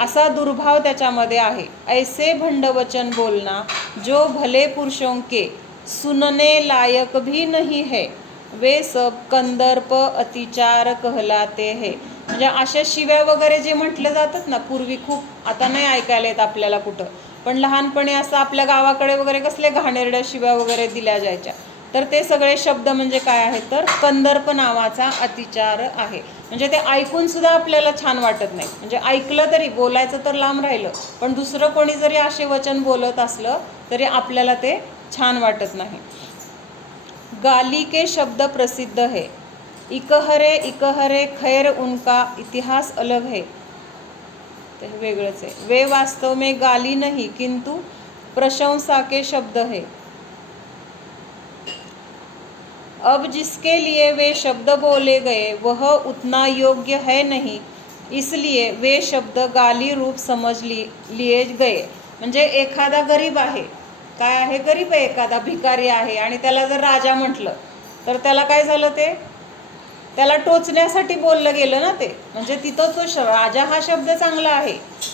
असा दुर्भाव त्याच्यामध्ये आहे. ऐसे भंडवचन बोलना जो भले पुरुषों के सुनने लायक भी नहीं है वे सब कंदर्प अतिचार कहलाते हैं. म्हणजे अशा शिव्या वगैरे जे म्हटलं जातात ना पूर्वी खूप, आता नाही ऐकायला येत आपल्याला कुठं, पण लहानपणी असं आपल्या गावाकडे वगैरे कसले घाणेरड्या शिव्या वगैरे दिल्या जायच्या तर ते सगळे शब्द म्हणजे काय आहेत तर कंदर्प नावाचा अतिचार आहे. म्हणजे ते ऐकून सुद्धा आपल्याला छान वाटत नाही. म्हणजे ऐकलं तरी, बोलायचं तर लांब राहिलं पण दुसरं कोणी जरी असे वचन बोलत असलं तरी आपल्याला ते छान वाटत नाही. गाली के शब्द प्रसिद्ध है. इकहरे खैर उनका इतिहास अलग है. ते वेगळंच आहे. वे वास्तव में गाली नहीं किंतु प्रशंसा के शब्द है. अब जिसके लिए वे शब्द बोले गए वह उतना योग्य है नहीं इसलिए वे शब्द गाली रूप समझ लिए गए. म्हणजे एखादा गरीब आहे, काय आहे? गरीब आहे, एखादा भिकारी आहे आणि त्याला जर राजा म्हटलं तर त्याला काय झालं? ते त्याला टोचण्यासाठी बोललं गेलं ना ते. म्हणजे तिथं तो राजा हा शब्द चांगला आहे,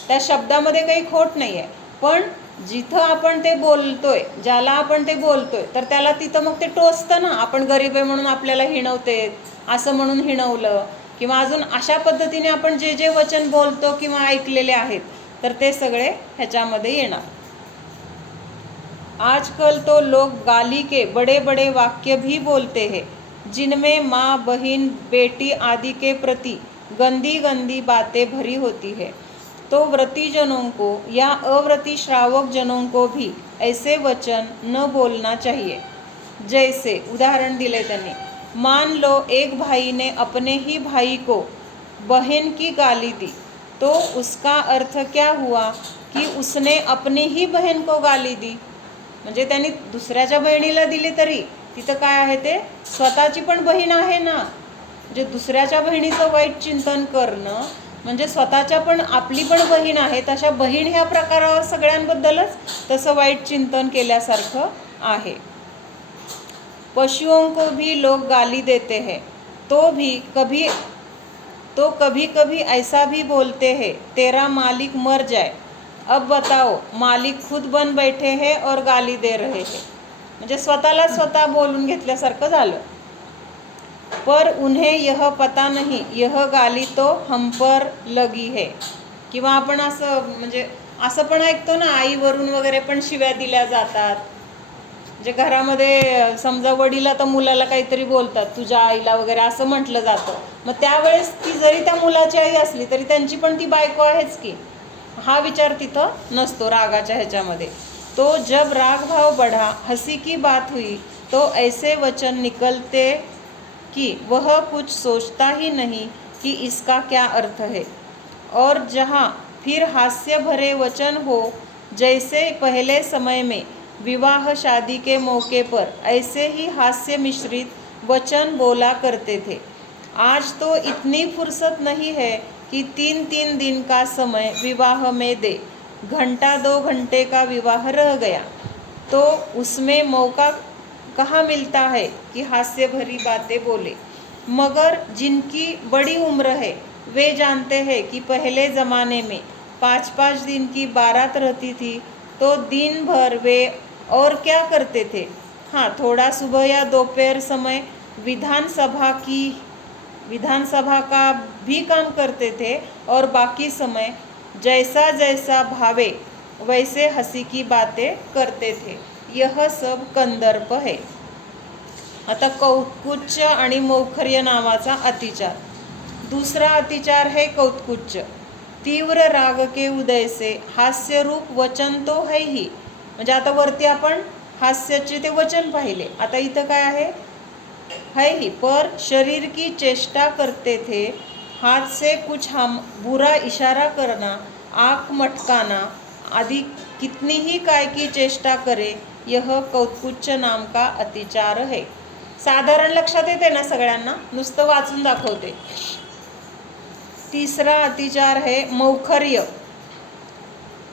त्या शब्दामध्ये काही खोट नाही आहे, पण जिथं आपण ते बोलतोय, ज्याला आपण ते बोलतोय तर त्याला तिथं मग ते टोचतं ना. आपण गरीब आहे म्हणून आपल्याला हिणवते असं म्हणून हिणवलं किंवा अजून अशा पद्धतीने आपण जे जे वचन बोलतो किंवा ऐकलेले आहेत तर ते सगळे ह्याच्यामध्ये येणार. आजकल तो लोग गाली के बड़े बड़े वाक्य भी बोलते हैं जिनमें माँ, बहन, बेटी आदि के प्रति गंदी गंदी बातें भरी होती है. तो व्रती जनों को या अव्रती श्रावक जनों को भी ऐसे वचन न बोलना चाहिए. जैसे उदाहरण दिले त्यांनी, मान लो एक भाई ने अपने ही भाई को बहन की गाली दी तो उसका अर्थ क्या हुआ कि उसने अपनी ही बहन को गाली दी. म्हणजे त्यांनी दुसऱ्याच्या बहिणीला दिली तरी तिथं काय आहे ते स्वतःची पण बहीण आहे ना. म्हणजे दुसऱ्याच्या बहिणीचं वाईट चिंतन करणं म्हणजे स्वतःच्या पण आपली पण बहीण आहे तशा बहीण ह्या प्रकारावर सगळ्यांबद्दलच तसं वाईट चिंतन केल्यासारखं आहे. पशुओं को भी लोग गाली देते हैं तो कभी कभी ऐसा भी बोलते हैं तेरा मालिक मर जाए. अब बताओ मालिक खुद बन बैठे हैं और गाली दे रहे हैं. म्हणजे स्वतःला स्वतः बोलून घेतल्यासारखं झालं. पर उन्हें यह पता नहीं यह गाली तो हम पर लगी है. किंवा आपण असं म्हणजे असं पण ऐकतो ना, आईवरून वगैरे पण शिव्या दिल्या जातात. म्हणजे घरामध्ये समजा वडील आता मुलाला काहीतरी बोलतात, तुझ्या आईला वगैरे असं म्हटलं जातं. मग त्यावेळेस ती जरी त्या मुलाची आई असली तरी त्यांची पण ती बायको आहेच की. हा विचार तिथं नसतो रागाच्या ह्याच्यामध्ये. तो जब राग भाव बढ़ा, हंसी की बात हुई, तो ऐसे वचन निकलते कि वह कुछ सोचता ही नहीं कि इसका क्या अर्थ है. और जहाँ फिर हास्य भरे वचन हो, जैसे पहले समय में विवाह शादी के मौके पर ऐसे ही हास्य मिश्रित वचन बोला करते थे. आज तो इतनी फुर्सत नहीं है कि 3-3 दिन का समय विवाह में दे. घंटा 2 घंटे का विवाह रह गया तो उसमें मौका कहाँ मिलता है कि हास्य भरी बातें बोले. मगर जिनकी बड़ी उम्र है वे जानते हैं कि पहले ज़माने में 5-5 दिन की बारात रहती थी तो दिन भर वे और क्या करते थे. हाँ, थोड़ा सुबह या दोपहर समय विधानसभा का भी काम करते थे और बाकी समय जैसा जैसा भावे वैसे हंसी की बातें करते थे. यह सब कंदर्प है. आता कौत्कुच्च आणि मौखर्य नावाचा अतिचार. दूसरा अतिचार है कौत्कुच्च. तीव्र राग के उदय से हास्य रूप वचन तो है ही. म्हणजे आता वरती आपण हास्याचे ते वचन पाहिले, आता इथं काय है ही. पर शरीर की चेष्टा करते थे, हाथ से कुछ हम बुरा इशारा करना, आँख मटकाना आदि कितनी ही काय की चेष्टा करे, यह कौत्कुच्च नाम का अतिचार है. साधारण लक्षात येते ना सगळ्यांना, नुसतं वाचून दाखवते. तीसरा अतिचार है मौखर्य.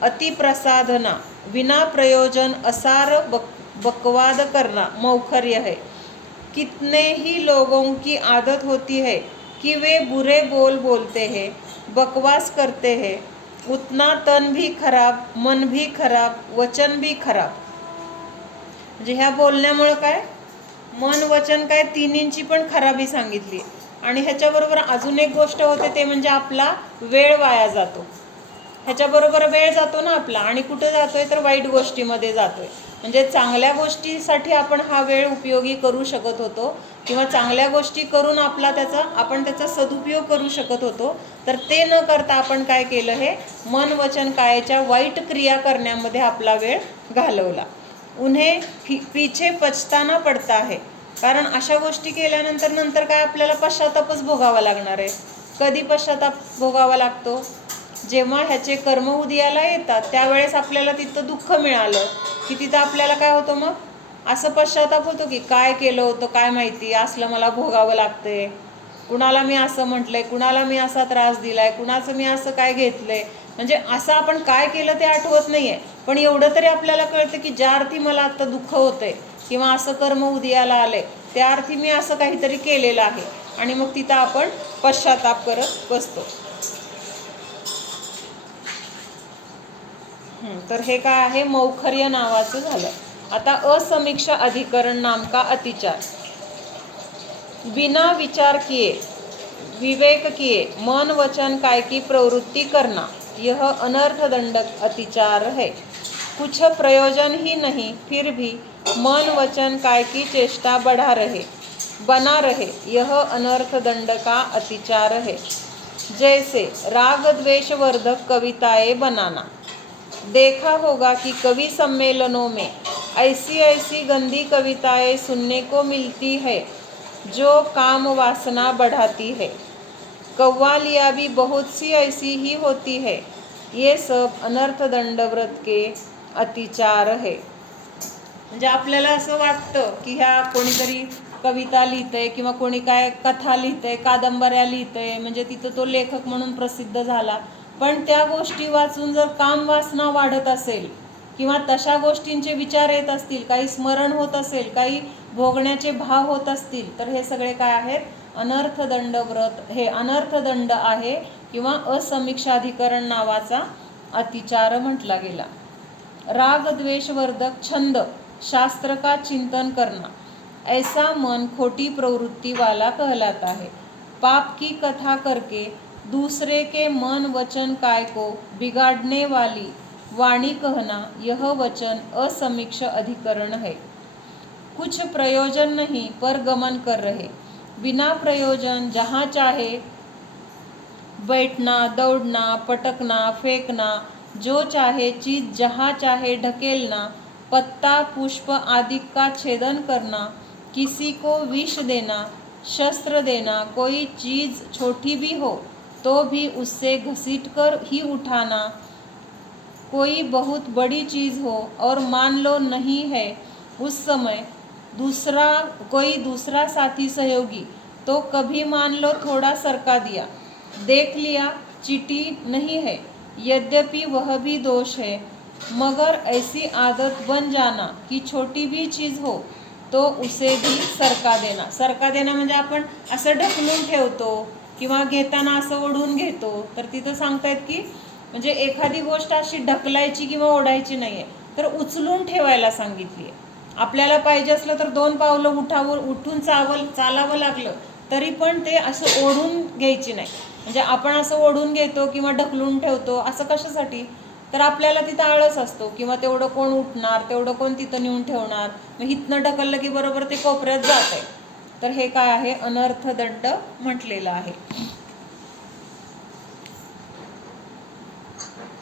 अतिप्रसाधना, विना प्रयोजन असार बकवाद करना मौखर्य है. कितने ही लोगों की आदत होती है कि वे बुरे बोल बोलते हैं, बकवास करते हैं. उतना तन भी खराब, मन भी खराब, वचन भी खराब. म्हणजे ह्या बोलण्यामुळं काय, मन वचन काय तिन्हींची पण खराबी सांगितली. आणि ह्याच्याबरोबर अजून एक गोष्ट होते, ते म्हणजे आपला वेळ वाया जातो. ह्याच्याबरोबर वेळ जातो ना आपला, आणि कुठं जातोय तर वाईट गोष्टीमध्ये जातोय. म्हणजे चांगल्या गोष्टीसाठी आपण हा वेळ उपयोगी करू शकत होतो, किंवा चांगल्या गोष्टी करून आपण त्याचा सदुपयोग करू शकत होतो. तर ते न करता आपण काय केलं, हे मन वचन कायाच्या वाईट क्रिया करण्यामध्ये आपला वेळ घालवला. उन्हें पीछे पछताना पडता है. कारण अशा गोष्टी केल्यानंतर काय आपल्याला पश्चातापच भोगावा लागणार आहे. कधी पश्चाताप भोगावा लागतो, जेव्हा ह्याचे कर्म उदयाला येतात त्यावेळेस आपल्याला तिथं दुःख मिळालं की तिथं आपल्याला काय होतं, मग असं पश्चाताप होतो की काय केलं होतं काय माहिती, असलं मला भोगावं लागतंय, कुणाला मी असं म्हटलंय, कुणाला मी असा त्रास दिलाय, कुणाचं मी असं काय घेतलंय. म्हणजे असं आपण काय केलं ते आठवत नाही आहे, पण एवढं तरी आपल्याला कळतं की ज्या अर्थी मला आता दुःख होतंय किंवा असं कर्म उदयाला आलंय त्या अर्थी मी असं काहीतरी केलेलं आहे. आणि मग तिथं आपण पश्चाताप करत बसतो. तर हे काय आहे, मौखर्य नावाचं झालं. आता असमीक्षा अधिकरण नाम का अतिचार. बिना विचार किए, विवेक किए मन वचन काय की प्रवृत्ति करना, यह अनर्थदंडक अतिचार है. कुछ प्रयोजन ही नहीं फिर भी मन वचन काय की चेष्टा बना रहे, यह अनर्थदंड का अतिचार है. जैसे राग द्वेष वर्धक कविताएं बनाना. देखा होगा कि कवि सम्मेलनों में ऐसी ऐसी गंदी कविताएं सुनने को मिलती है जो काम वासना बढ़ाती है. कव्वालियाँ भी बहुत सी ऐसी ही होती है. ये सब अनर्थदंड व्रत के अतिचार है. म्हणजे आपल्याला असं वाटतं की ह्या कोणीतरी कविता लिहितंय किंवा कोणी काय कथा लिहितंय, कादंबऱ्या लिहितंय, म्हणजे तिथं तो लेखक म्हणून प्रसिद्ध झाला. पण त्या गोष्टी वाचून जर काम वासना वाढत असेल किंवा तशा गोष्टींचे विचार येत असतील, काही स्मरण होत असेल, काही भोगण्याचे भाव होत असतील, तर हे सगळे काय आहेत, अनर्थदंड व्रत. हे अनर्थदंड आहे किंवा असमीक्षाधिकरण नावाचा अतिचार म्हटला गेला. राग द्वेष वर्धक छंद, शास्त्र का चिंतन करना, ऐसा मन खोटी प्रवृत्ति वाला कहलाता है. पाप की कथा करके दूसरे के मन वचन काय को बिगाड़ने वाली वाणी कहना यह वचन असमीक्ष अधिकरण है। कुछ प्रयोजन नहीं पर गमन कर रहे, बिना प्रयोजन जहाँ चाहे बैठना, दौड़ना, पटकना, फेंकना, जो चाहे चीज जहाँ चाहे ढकेलना, पत्ता पुष्प आदि का छेदन करना, किसी को विष देना, शस्त्र देना, कोई चीज छोटी भी हो तो भी उससे घसीटकर ही उठाना, कोई बहुत बड़ी चीज हो और मान लो नहीं है उस समय कोई दूसरा साथी सहयोगी, तो कभी मान लो थोड़ा सरका दिया, देख लिया चीटी नहीं है, यद्यपि वह भी दोष है, मगर ऐसी आदत बन जाना कि छोटी भी चीज़ हो तो उसे भी सरका देना। सरका देना म्हणजे आपण असं ढकलून ठेवतो किंवा घेताना असं ओढून घेतो, तर तिथं सांगतायत की म्हणजे एखादी गोष्ट अशी ढकलायची किंवा ओढायची नाही आहे, तर उचलून ठेवायला सांगितली आहे. आपल्याला पाहिजे असलं तर 2 पावलं उठून चालावं लागलं तरी पण ते असं ओढून घ्यायची नाही. म्हणजे आपण असं ओढून घेतो किंवा ढकलून ठेवतो असं कशासाठी, तर आपल्याला तिथं आळस असतो किंवा तेवढं कोण उठणार, तेवढं कोण तिथं नेऊन ठेवणार, मग इथनं ढकललं की बरोबर ते कोपऱ्यात जात आहे. तर हे काय आहे, अनर्थदंड म्हटलेलं आहे.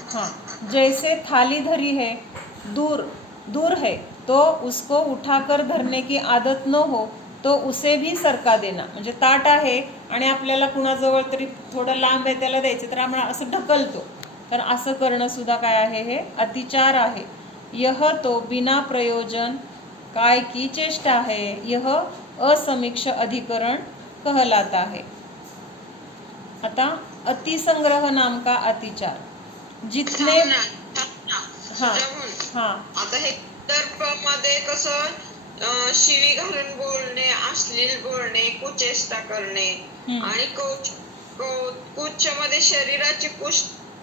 हाँ, जैसे थाली धरी है, दूर है तो उसको उठाकर धरने की आदत न हो तो उसे भी सरका देना. म्हणजे ताट आहे आणि आपल्याला कुणाजवळ तरी थोडं लांब आहे त्याला द्यायचं, तर आपण असं ढकलतो, तर असं करणं सुद्धा काय आहे, हे अतिचार आहे. यह तो बिना प्रयोजन काय की चेष्टा है, यह असमीक्ष अधिकरण कहलाता है. आता अतिसंग्रह नाम का अतिचार, जितने हाँ हाँ आता हे मध्ये कसं शिवी घालून बोलणे, अश्लील बोलणे, कुचेष्टा करणे आणि कुच मध्ये शरीराची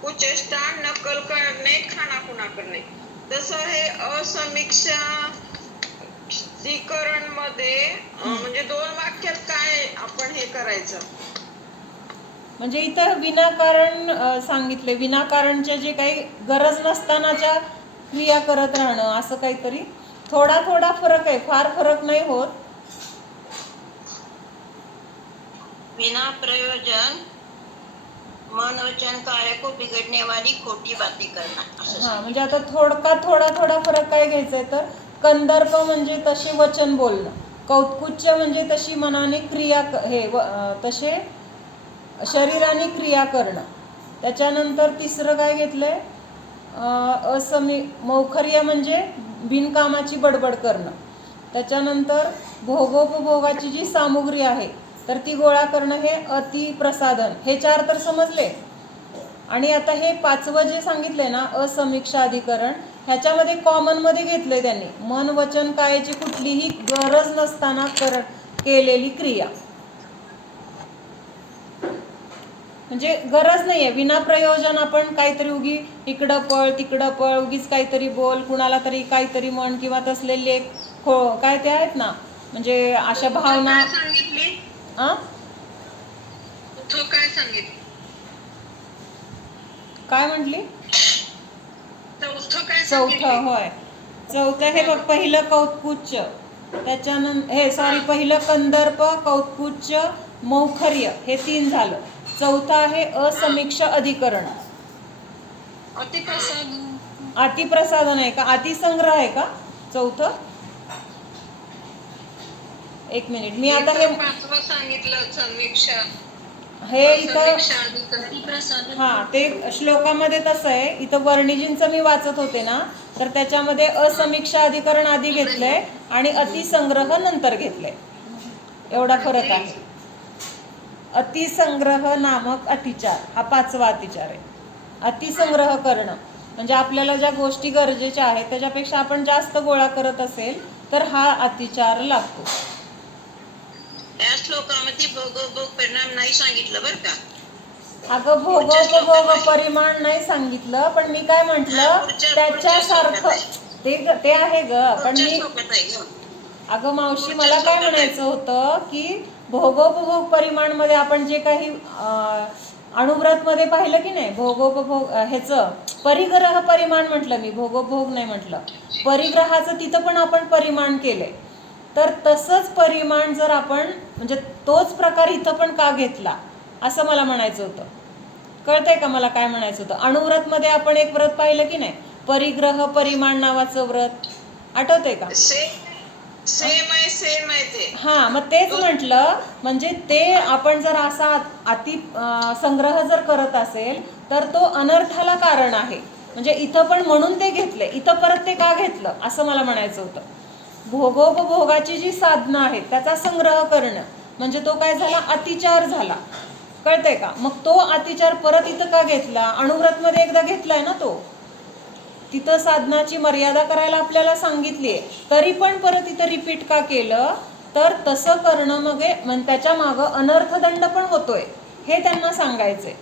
कुचेष्टा, नकल करणे, खाणाखुणा करणे. तसं हे असमीक्षाधिकरण मध्ये म्हणजे 2 वाक्यात काय आपण हे करायचं, म्हणजे इथं विनाकारण सांगितले, विनाकारणच्या जे काही गरज नसतानाच्या क्रिया करत राहणं, असं काहीतरी. थोडा फरक आहे, फार फरक नाही होत. बिना प्रयोजन मन वचन कार्य को बिगड़ने वाली खोटी बातें करना. हां, म्हणजे आता थोडा फरक काय घ्यायचा आहे, तर कंदर्प म्हणजे तसे वचन बोलणं, कौत्कुच्च म्हणजे तशी मनाने क्रिया तसे शरीराने क्रिया करणं. त्याच्यानंतर तिसरं काय घेतलंय, मौखर्य म्हणजे बिनकामाची बडबड करणं. त्याच्यानंतर भोगोपभोगाची जी सामुग्री आहे तर ती गोळा करणं, हे अतिप्रसादन. हे 4 तर समजले. आणि आता हे 5वं जे सांगितलंय ना, असमीक्षा अधिकरण, ह्याच्यामध्ये कॉमनमध्ये घेतलंय त्यांनी, मन वचन कायाची कुठलीही गरज नसताना केलेली क्रिया. म्हणजे गरज नाही आहे, विनाप्रयोजन आपण काहीतरी उगी इकडं पळ तिकडं पळ, उगीच काहीतरी बोल, कुणाला तरी काहीतरी म्हण, किंवा तसले लेख काय ते आहेत ना, म्हणजे अशा भावना. सांगितली काय सांगितली, काय म्हटली, चौथं होय, चौथं हे बघ, पहिलं कौत्कुच्च, त्याच्यानंतर पहिलं कंदर्प, कौत्कुच्च, मौखर्य, हे 3 झालं. चौथं आहे असमीक्ष अधिकरण. अतिप्रसादन आहे का, अतिसंग्रह आहे का चौथं? एक मिनिट, मी आता हे 5वं सांगितलं समीक्षा, हे इथं हां, ते श्लोकामध्ये तसं आहे. इथं वर्णिजींचं मी वाचत होते ना, तर त्याच्यामध्ये असमीक्षा अधिकरण आधी घेतलंय आणि अतिसंग्रह नंतर घेतलंय, एवढा फरक आहे. अतिसंग्रह नामक अतिचार हा 5वा अतिचार आहे. अतिसंग्रह करणं म्हणजे आपल्याला ज्या गोष्टी गरजेच्या आहेत त्याच्यापेक्षा आपण जास्त गोळा करत असेल तर हा अतिचार लागतो. या श्लोकामध्ये भोगोपभोग परिणाम नाही सांगितलं बरं का. अगं, भोगोपभोग परिमाण नाही सांगितलं, पण मी काय म्हटलं त्याच्यासारखं ते आहे ग. पण मी अगं मावशी, मला काय म्हणायचं होतं की भोगोपभोग परिमाणमध्ये आपण जे काही अणुव्रतमध्ये पाहिलं की नाही, भोगोपभोग ह्याचं परिग्रह परिमाण म्हटलं मी, भोगोपभोग नाही म्हटलं. परिग्रहाचं तिथं पण आपण परिमाण केलंय. तर तसंच परिमाण जर आपण म्हणजे तोच प्रकार इथं पण का घेतला असं मला म्हणायचं होतं. कळतंय का मला काय म्हणायचं होतं? अणुव्रतमध्ये आपण एक व्रत पाहिलं की नाही, परिग्रह परिमाण नावाचं व्रत, आठवतंय का? सेम आहे ते. हां, मग तेच म्हटलं, म्हणजे ते आपण जर असा अति संग्रह जर करत असेल तर तो अनर्थाला कारण आहे. म्हणजे इथं पण म्हणून ते घेतले, इथं परत ते का घेतलं असं मला म्हणायचं होतं. भोगोपभोगाची जी साधनं आहेत त्याचा संग्रह करणं म्हणजे तो काय झाला, अतिचार झाला. कळतंय का? मग तो अतिचार परत इथं का घेतला? अणुव्रतमध्ये एकदा घेतलाय ना तो, तिथं साधनाची मर्यादा करायला आपल्याला सांगितली आहे, तरी पण परत इथं रिपीट का केलं? तर तसं करणं मग त्याच्या मागं अनर्थदंड पण होतोय हे त्यांना सांगायचंय.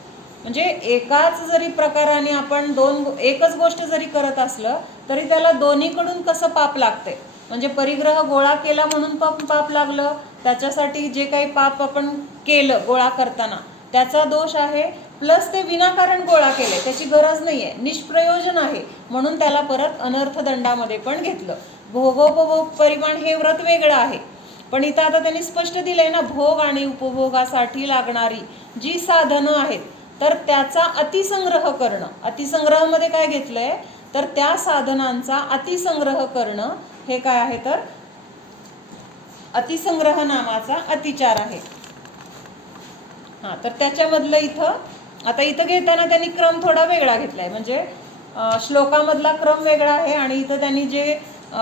म्हणजे एकाच जरी प्रकाराने आपण एकच गोष्ट जरी करत असलं तरी त्याला दोन्हीकडून कसं पाप लागतंय. म्हणजे परिग्रह गोळा केला म्हणून पाप लागलं, त्याच्यासाठी जे काही पाप आपण केलं गोळा करताना त्याचा दोष आहे, प्लस ते विनाकारण गोळा केले, त्याची गरज नाही आहे, निष्प्रयोजन आहे, म्हणून त्याला परत अनर्थदंडामध्ये पण घेतलं. भोगोपभोग परिमाण हे व्रत वेगळं आहे, पण इथं आता त्यांनी स्पष्ट दिलंय ना, भोग आणि उपभोगासाठी लागणारी जी साधनं आहेत तर त्याचा अतिसंग्रह करणं. अतिसंग्रहामध्ये काय घेतलंय तर त्या साधनांचा अतिसंग्रह करणं हे काय आहे तर अतिसंग्रह नावाचा अतिचार आहे. हां, तर त्याच्यामधलं इथं घेताना त्यांनी क्रम थोडा वेगळा घेतलाय. म्हणजे श्लोकामधला क्रम वेगळा आहे आणि इथं त्यांनी जे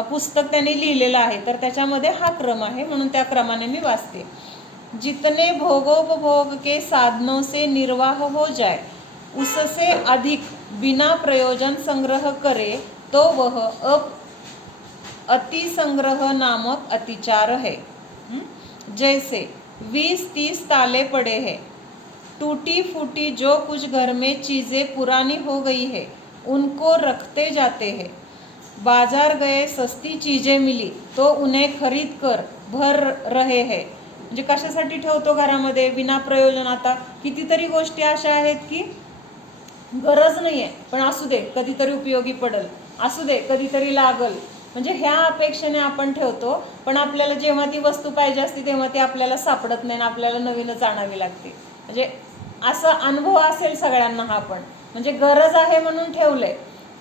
पुस्तक त्यांनी लिहिलेलं आहे तर त्याच्यामध्ये हा क्रम आहे, म्हणून त्या क्रमाने मी वाचते. जितने भोगोपभोग के साधनों से निर्वाह हो जाए उससे अधिक बिना प्रयोजन संग्रह करे तो वह अतिसंग्रह नामक अतिचार है. जैसे 20-30 ताले पड़े हैं, टूटी फूटी जो कुछ घर में चीज़ें पुरानी हो गई है उनको रखते जाते हैं. बाजार गए, सस्ती चीज़ें मिली तो उन्हें खरीद कर भर रहे हैं. म्हणजे कशासाठी ठेवतो घरामध्ये विना प्रयोजन? आता कितीतरी गोष्टी अशा आहेत की गरज नाही आहे पण असू दे कधीतरी उपयोगी पडेल, असू दे कधीतरी लागल, म्हणजे ह्या अपेक्षेने आपण ठेवतो, पण आपल्याला जेव्हा ती वस्तू पाहिजे असते तेव्हा ती आपल्याला सापडत नाही, आपल्याला नवीनच आणावी लागते. म्हणजे असा अनुभव असेल सगळ्यांना हा पण. म्हणजे गरज आहे म्हणून ठेवलंय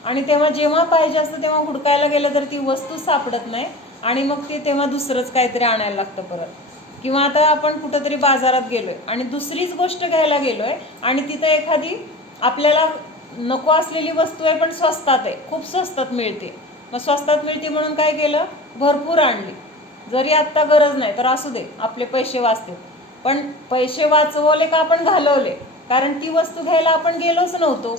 आणि तेव्हा जेव्हा पाहिजे असतं तेव्हा हुडकायला गेलं तर ती वस्तू सापडत नाही आणि मग ते तेव्हा दुसरंच काहीतरी आणायला लागतं परत. किंवा आता आपण कुठंतरी बाजारात गेलोय आणि दुसरीच गोष्ट घ्यायला गेलोय आणि तिथं एखादी आपल्याला नको असलेली वस्तू आहे पण स्वस्तात आहे, खूप स्वस्तात मिळते. मग स्वस्तात मिळते म्हणून काय केलं, भरपूर आणली, जरी आत्ता गरज नाही तर असू दे आपले पैसे वाचते. पण पैसे वाचवले का आपण घालवले, कारण ती वस्तू घ्यायला आपण गेलोच नव्हतो.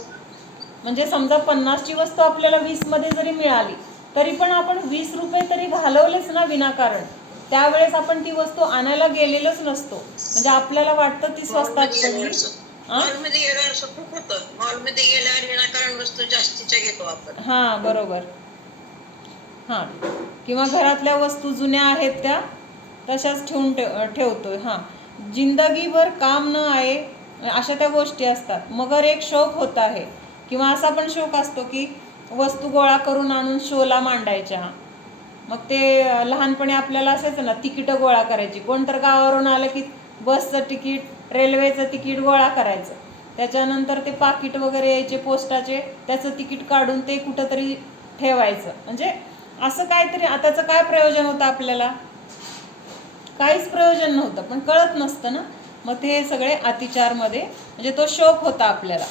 म्हणजे समजा 50ची वस्तू आपल्याला 20मध्ये जरी मिळाली तरी पण आपण 20 रुपये तरी घालवलेच ना विनाकारण. त्यावेळेस आपण ती वस्तू आणायला गेलेलोच नसतो, म्हणजे आपल्याला वाटतं ती स्वस्तात पडली. मॉलमध्ये गेल्यावर असं खूप होतं, मॉलमध्ये गेल्यावर विनाकारण वस्तू जास्तीच्या घेतो आपण. हां बरोबर. हां, किंवा घरातल्या वस्तू जुन्या आहेत त्या तशाच ठेवतोय. हां, जिंदगीभर काम न आए अशा त्या गोष्टी असतात. मगर एक शौक होता है, किंवा असा पण शौक असतो की वस्तू गोळा करून आणून शोला मांडायच्या. मग ते लहानपणी आपल्याला असायचं ना, तिकीटं गोळा करायची. कोणतर गावावरून आलं की बसचं तिकीट, रेल्वेचं तिकीट गोळा करायचं. त्याच्यानंतर ते पाकिट वगैरे यायचे पोस्टाचे, त्याचं तिकीट काढून ते कुठंतरी ठेवायचं. म्हणजे असं काहीतरी. आताचं काय प्रयोजन होतं आपल्याला? काहीच प्रयोजन नव्हतं, पण कळत नसतं ना. मग ते सगळे अतिचारमध्ये म्हणजे तो शौक होता आपल्याला.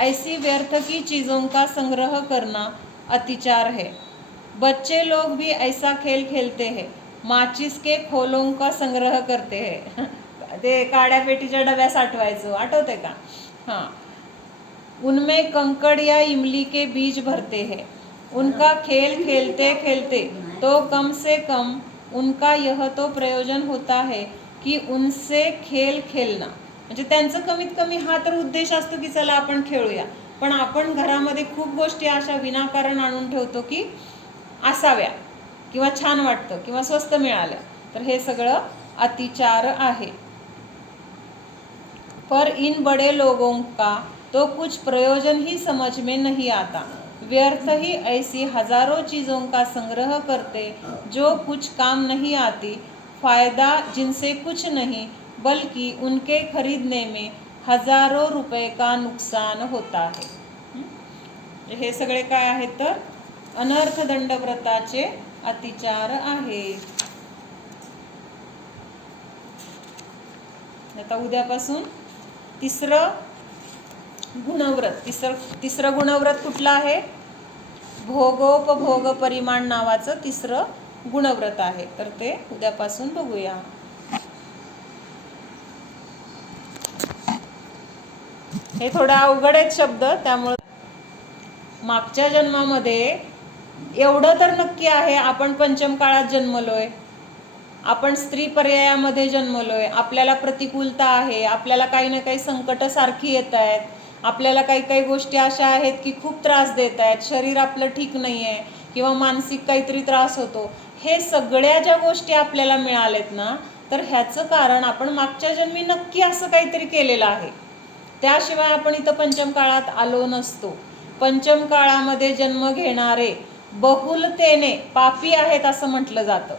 ऐसी व्यर्थ की चीज़ों का संग्रह करना अतिचार है. बच्चे लोग भी ऐसा खेल खेलते हैं, माचिस के खोलों का संग्रह करते हैं. ते काड्या पेटीच्या डब्या साठवायचं, आठवते का? हां, उनमें कंकड़ या इमली के बीज भरते हैं. उनका खेल खेलते खेलते तो कम से कम उनका यह तो प्रयोजन होता है की उनसे खेल खेळना. म्हणजे त्यांचं कमीत कमी हा तर उद्देश असतो की चला आपण खेळूया, पण आपण घरामध्ये खूप गोष्टी अशा विनाकारण आणून ठेवतो की असाव्या किंवा छान वाटतं किंवा स्वस्त मिळाल्या. तर हे सगळं अतिचार आहे. पर इन बड़े लोगों का तो कुछ प्रयोजन ही समझ में नहीं आता। व्यर्थ ही ऐसी हजारों चीज़ों का संग्रह करते जो कुछ काम नहीं आती। फायदा जिनसे कुछ नहीं बल्कि उनके खरीदने में हजारों रुपये का नुकसान होता है. हे सगळे काय आहेत तर अनर्थ दंडव्रताचे अतिचार आहेत. आता उद्यापासून तिसरं गुणव्रत कुठलं आहे? भोगोपभोग परिमाण नावाचं तिसरं गुणव्रत आहे. तर ते उद्यापासून बघूया. हे थोडे अवघड आहेत शब्द, त्यामुळे मागच्या जन्मामध्ये एवढं तर नक्की आहे आपण पंचम काळात जन्मलोय, आपण स्त्री पर्यायामध्ये जन्मलोय, आपल्याला प्रतिकूलता आहे, आपल्याला काही ना काही संकट सारखी येत आहेत, आपल्याला काही काही गोष्टी अशा आहेत की खूप त्रास देत आहेत, शरीर आपलं ठीक नाही आहे किंवा मानसिक काहीतरी त्रास होतो. हे सगळ्या ज्या गोष्टी आपल्याला मिळालेत ना, तर ह्याचं कारण आपण मागच्या जन्मी नक्की असं काहीतरी केलेलं आहे. त्याशिवाय आपण इथं पंचम काळात आलो नसतो. पंचम काळामध्ये जन्म घेणारे बहुलतेने पापी आहेत असं म्हटलं जातं.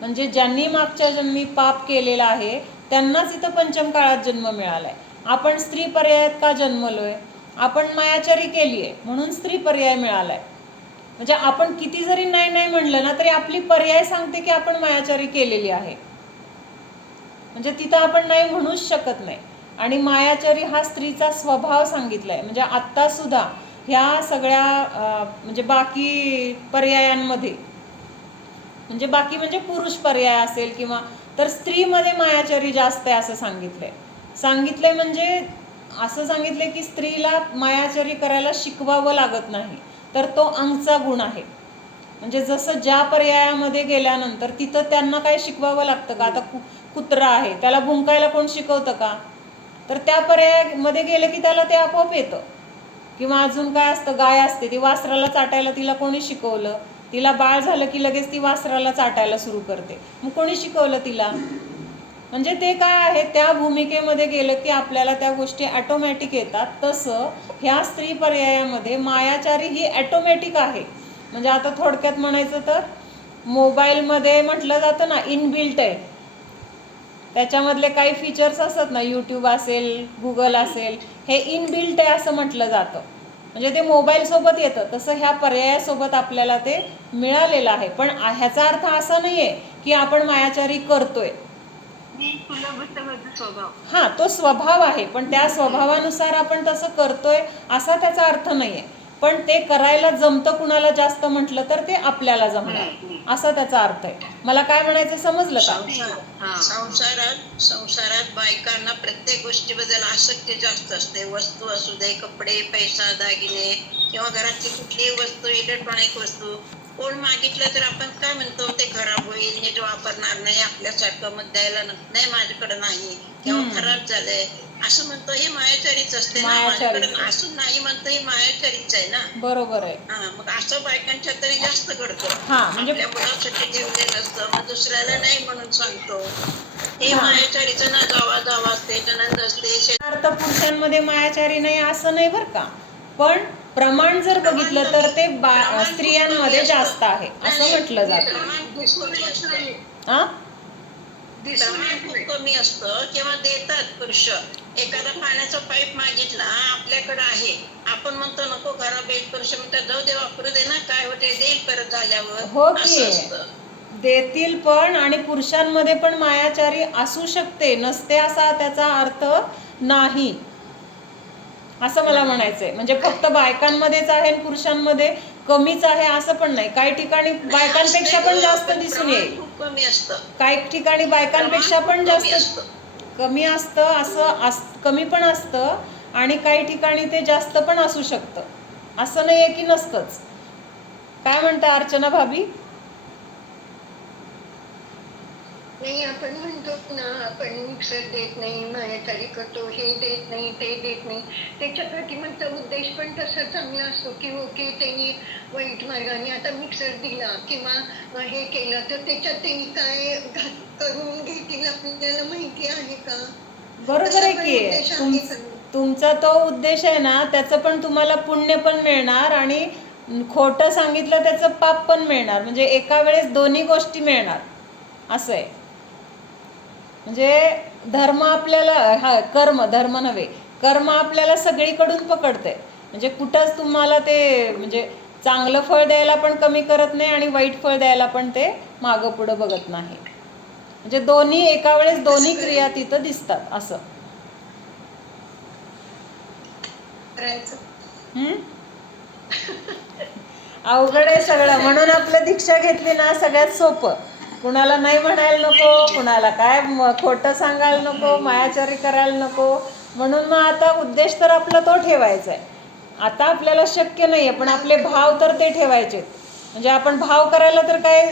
म्हणजे ज्यांनी मागच्या जन्मी पाप केलेला आहे त्यांनाच इथं पंचम काळात जन्म मिळालाय. आपण स्त्री पर्यायात का जन्मलोय? आपण मायाचारी केली आहे म्हणून स्त्री पर्याय मिळालाय. म्हणजे आपण किती जरी नाही नाही म्हणलं ना तरी आपली पर्याय सांगते की आपण मायाचारी केलेली आहे. म्हणजे तिथं आपण नाही म्हणूच शकत नाही. आणि मायाचारी हा स्त्रीचा स्वभाव सांगितलाय. म्हणजे आत्ता सुद्धा ह्या सगळ्या म्हणजे बाकी पर्यायांमध्ये, म्हणजे बाकी म्हणजे पुरुष पर्याय असेल किंवा, तर स्त्रीमध्ये मायाचारी जास्त आहे असं सांगितलंय. म्हणजे असं सांगितलंय की स्त्रीला मायाचारी करायला शिकवावं लागत नाही, तर तो अंगचा गुण आहे. म्हणजे जसं ज्या पर्यायामध्ये गेल्यानंतर तिथं त्यांना काय शिकवावं लागतं का? आता कुत्रा आहे, त्याला भुंकायला कोण शिकवतं का? तर त्या पर्यायामध्ये गेलं की त्याला ते आपोआप येतं. किंवा अजून काय असतं, गाय असते, ती वासराला चाटायला तिला कोणी शिकवलं? तिला बाळ झालं की लगेच ती वासराला चाटायला सुरू करते. मग कोणी शिकवलं तिला? म्हणजे ते काय आहे, त्या भूमिकेमध्ये गेलं की आपल्याला त्या गोष्टी ॲटोमॅटिक येतात. तसं ह्या स्त्री पर्यायामध्ये मायाचारी ही ॲटोमॅटिक आहे. म्हणजे आता थोडक्यात म्हणायचं तर मोबाईलमध्ये म्हटलं जातं ना इनबिल्ट आहे, त्याच्यामधले काही फीचर्स असतात ना, यूट्यूब असेल, गुगल असेल, हे इनबिल्ट आहे असं म्हटलं जातं. म्हणजे ते मोबाईलसोबत येतं. तसं ह्या पर्यायासोबत आपल्याला ते मिळालेलं आहे. पण ह्याचा अर्थ असा नाही आहे की आपण मायाचारी करतोय. हां, तो स्वभाव आहे, पण त्या स्वभावानुसार आपण तसं करतोय असा त्याचा अर्थ नाही आहे. पण ते करायला जमतं कुणाला जास्त म्हटलं तर ते आपल्याला जमणार असा त्याचा अर्थ आहे. मला काय म्हणायचं समजलं का? संसारात बायकांना प्रत्येक गोष्टीबद्दल आसक्ती जास्त असते. वस्तू असू दे, कपडे, पैसा, दागिने किंवा घरातली कुठलीही वस्तू, इलेक्ट्रॉनिक वस्तू कोण मागितलं तर आपण काय म्हणतो, ते खराब होईल, नीट वापरणार नाही, आपल्यासारखं मग द्यायला नाही, माझ्याकडे नाही किंवा खराब झालंय असं म्हणतो. हे मायाचारीच असते ना. माझ्याकडे असून नाही म्हणतो, हे मायाचारीच आहे ना. बरोबर आहे. मग असं बायकांच्या तरी जास्त घडतं. म्हणजे आपल्या मुलासाठी ठेवलेलं असतं, मग दुसऱ्याला नाही म्हणून सांगतो. हे मायाचारीचं ना दावा असते, ननंद असते. अर्थ पुरुषांमध्ये मायाचारी नाही असं नाही बरं का, पण प्रमाण जर बघितलं तर ते स्त्रियांमध्ये जास्त आहे असं म्हटलं जातं. प्रमाण खूप कमी असतं किंवा देतात पुरुष. एखादा पाण्याचा पाईप मागितला, आपल्याकडे आहे, आपण म्हणतो नको खराब येईल, पुरुष म्हणतात जाऊ दे, वापरू दे ना, काय होते, देईल परत झाल्यावर. हो असं की असतं. देतील पण, आणि पुरुषांमध्ये पण मायाचारी असू शकते, नसते असा त्याचा अर्थ नाही असं मला म्हणायचंय. म्हणजे फक्त बायकांमध्येच आहे आणि पुरुषांमध्ये कमीच आहे असं पण नाही. काही ठिकाणी बायकांपेक्षा पण जास्त दिसून येईल, खूप कमी असतं. काही ठिकाणी बायकांपेक्षा पण जास्त कमी असतं, असं कमी पण असतं, आणि काही ठिकाणी ते जास्त पण असू शकतं. असं नाही आहे की नसतंच. काय म्हणता अर्चना भाभी? नाही, आपण म्हणतो ना, आपण मिक्सर देत नाही, मायाचारी करतो, हे देत नाही, ते देत नाही. त्याच्या पाठीमागचा उद्देश पण तसा चांगला असतो की ओके, त्यांनी वाईट मार्गाने आता मिक्सर दिला किंवा हे केलं तर त्याच्यात त्यांनी काय घात करून घेतील आपल्याला माहिती आहे का? बरोबर आहे तसा पण की उद्देश आहे का? तुमचा तो उद्देश आहे ना, त्याचं पण तुम्हाला पुण्य पण मिळणार आणि खोटं सांगितलं त्याचं पाप पण मिळणार. म्हणजे एका वेळेस दोन्ही गोष्टी मिळणार असं आहे. म्हणजे धर्म आपल्याला हा कर्म धर्म नव्हे, कर्म आपल्याला सगळीकडून पकडते. म्हणजे कुठंच तुम्हाला ते म्हणजे चांगलं फळ द्यायला पण कमी करत नाही आणि वाईट फळ द्यायला पण ते मागं पुढं बघत नाही. म्हणजे दोन्ही एका वेळेस दोन्ही क्रिया तिथं दिसतात असं. करायचं. हम्म? अवघड आहे सगळं, म्हणून आपलं दीक्षा घेतली ना सगळ्यात सोपं. कुणाला नाही म्हणायला नको, कुणाला काय खोटं सांगायला नको, मायाचारी करायला नको. म्हणून मग आता उद्देश तर आपला तो ठेवायचा आहे. आता आपल्याला शक्य नाही आहे, पण आपले भाव तर ते ठेवायचे. म्हणजे आपण भाव करायला तर काय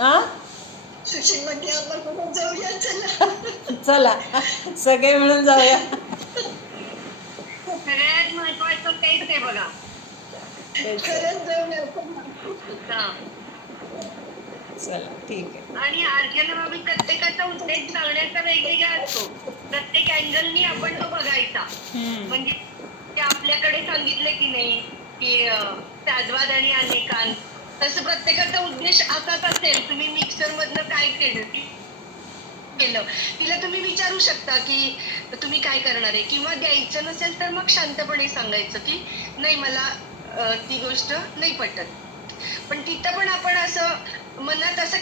हां सुशील म्हणते आपण कुठं जाऊया चला. चला सगळे मिळून जाऊया. सगळ्यात महत्वाचं तेच आहे बघा. खरंच जाऊया. हा. चला ठीक आहे. आणि अर्चनाबाबी प्रत्येकाचा उद्देश सांगण्याचा वेगवेगळा असतो. प्रत्येक अँगलनी आपण तो बघायचा. म्हणजे ते आपल्याकडे सांगितलं की नाही की त्याद्वाद आणि अनेकांत, तसं प्रत्येकाचा उद्देश असाच असेल. तुम्ही मिक्सर मधनं काय केलं तिला तुम्ही विचारू शकता की तुम्ही काय करणार आहे, किंवा द्यायचं नसेल तर मग शांतपणे सांगायचं की नाही मला ती गोष्ट नाही पटत. पण तिथं पण आपण असं मनात असं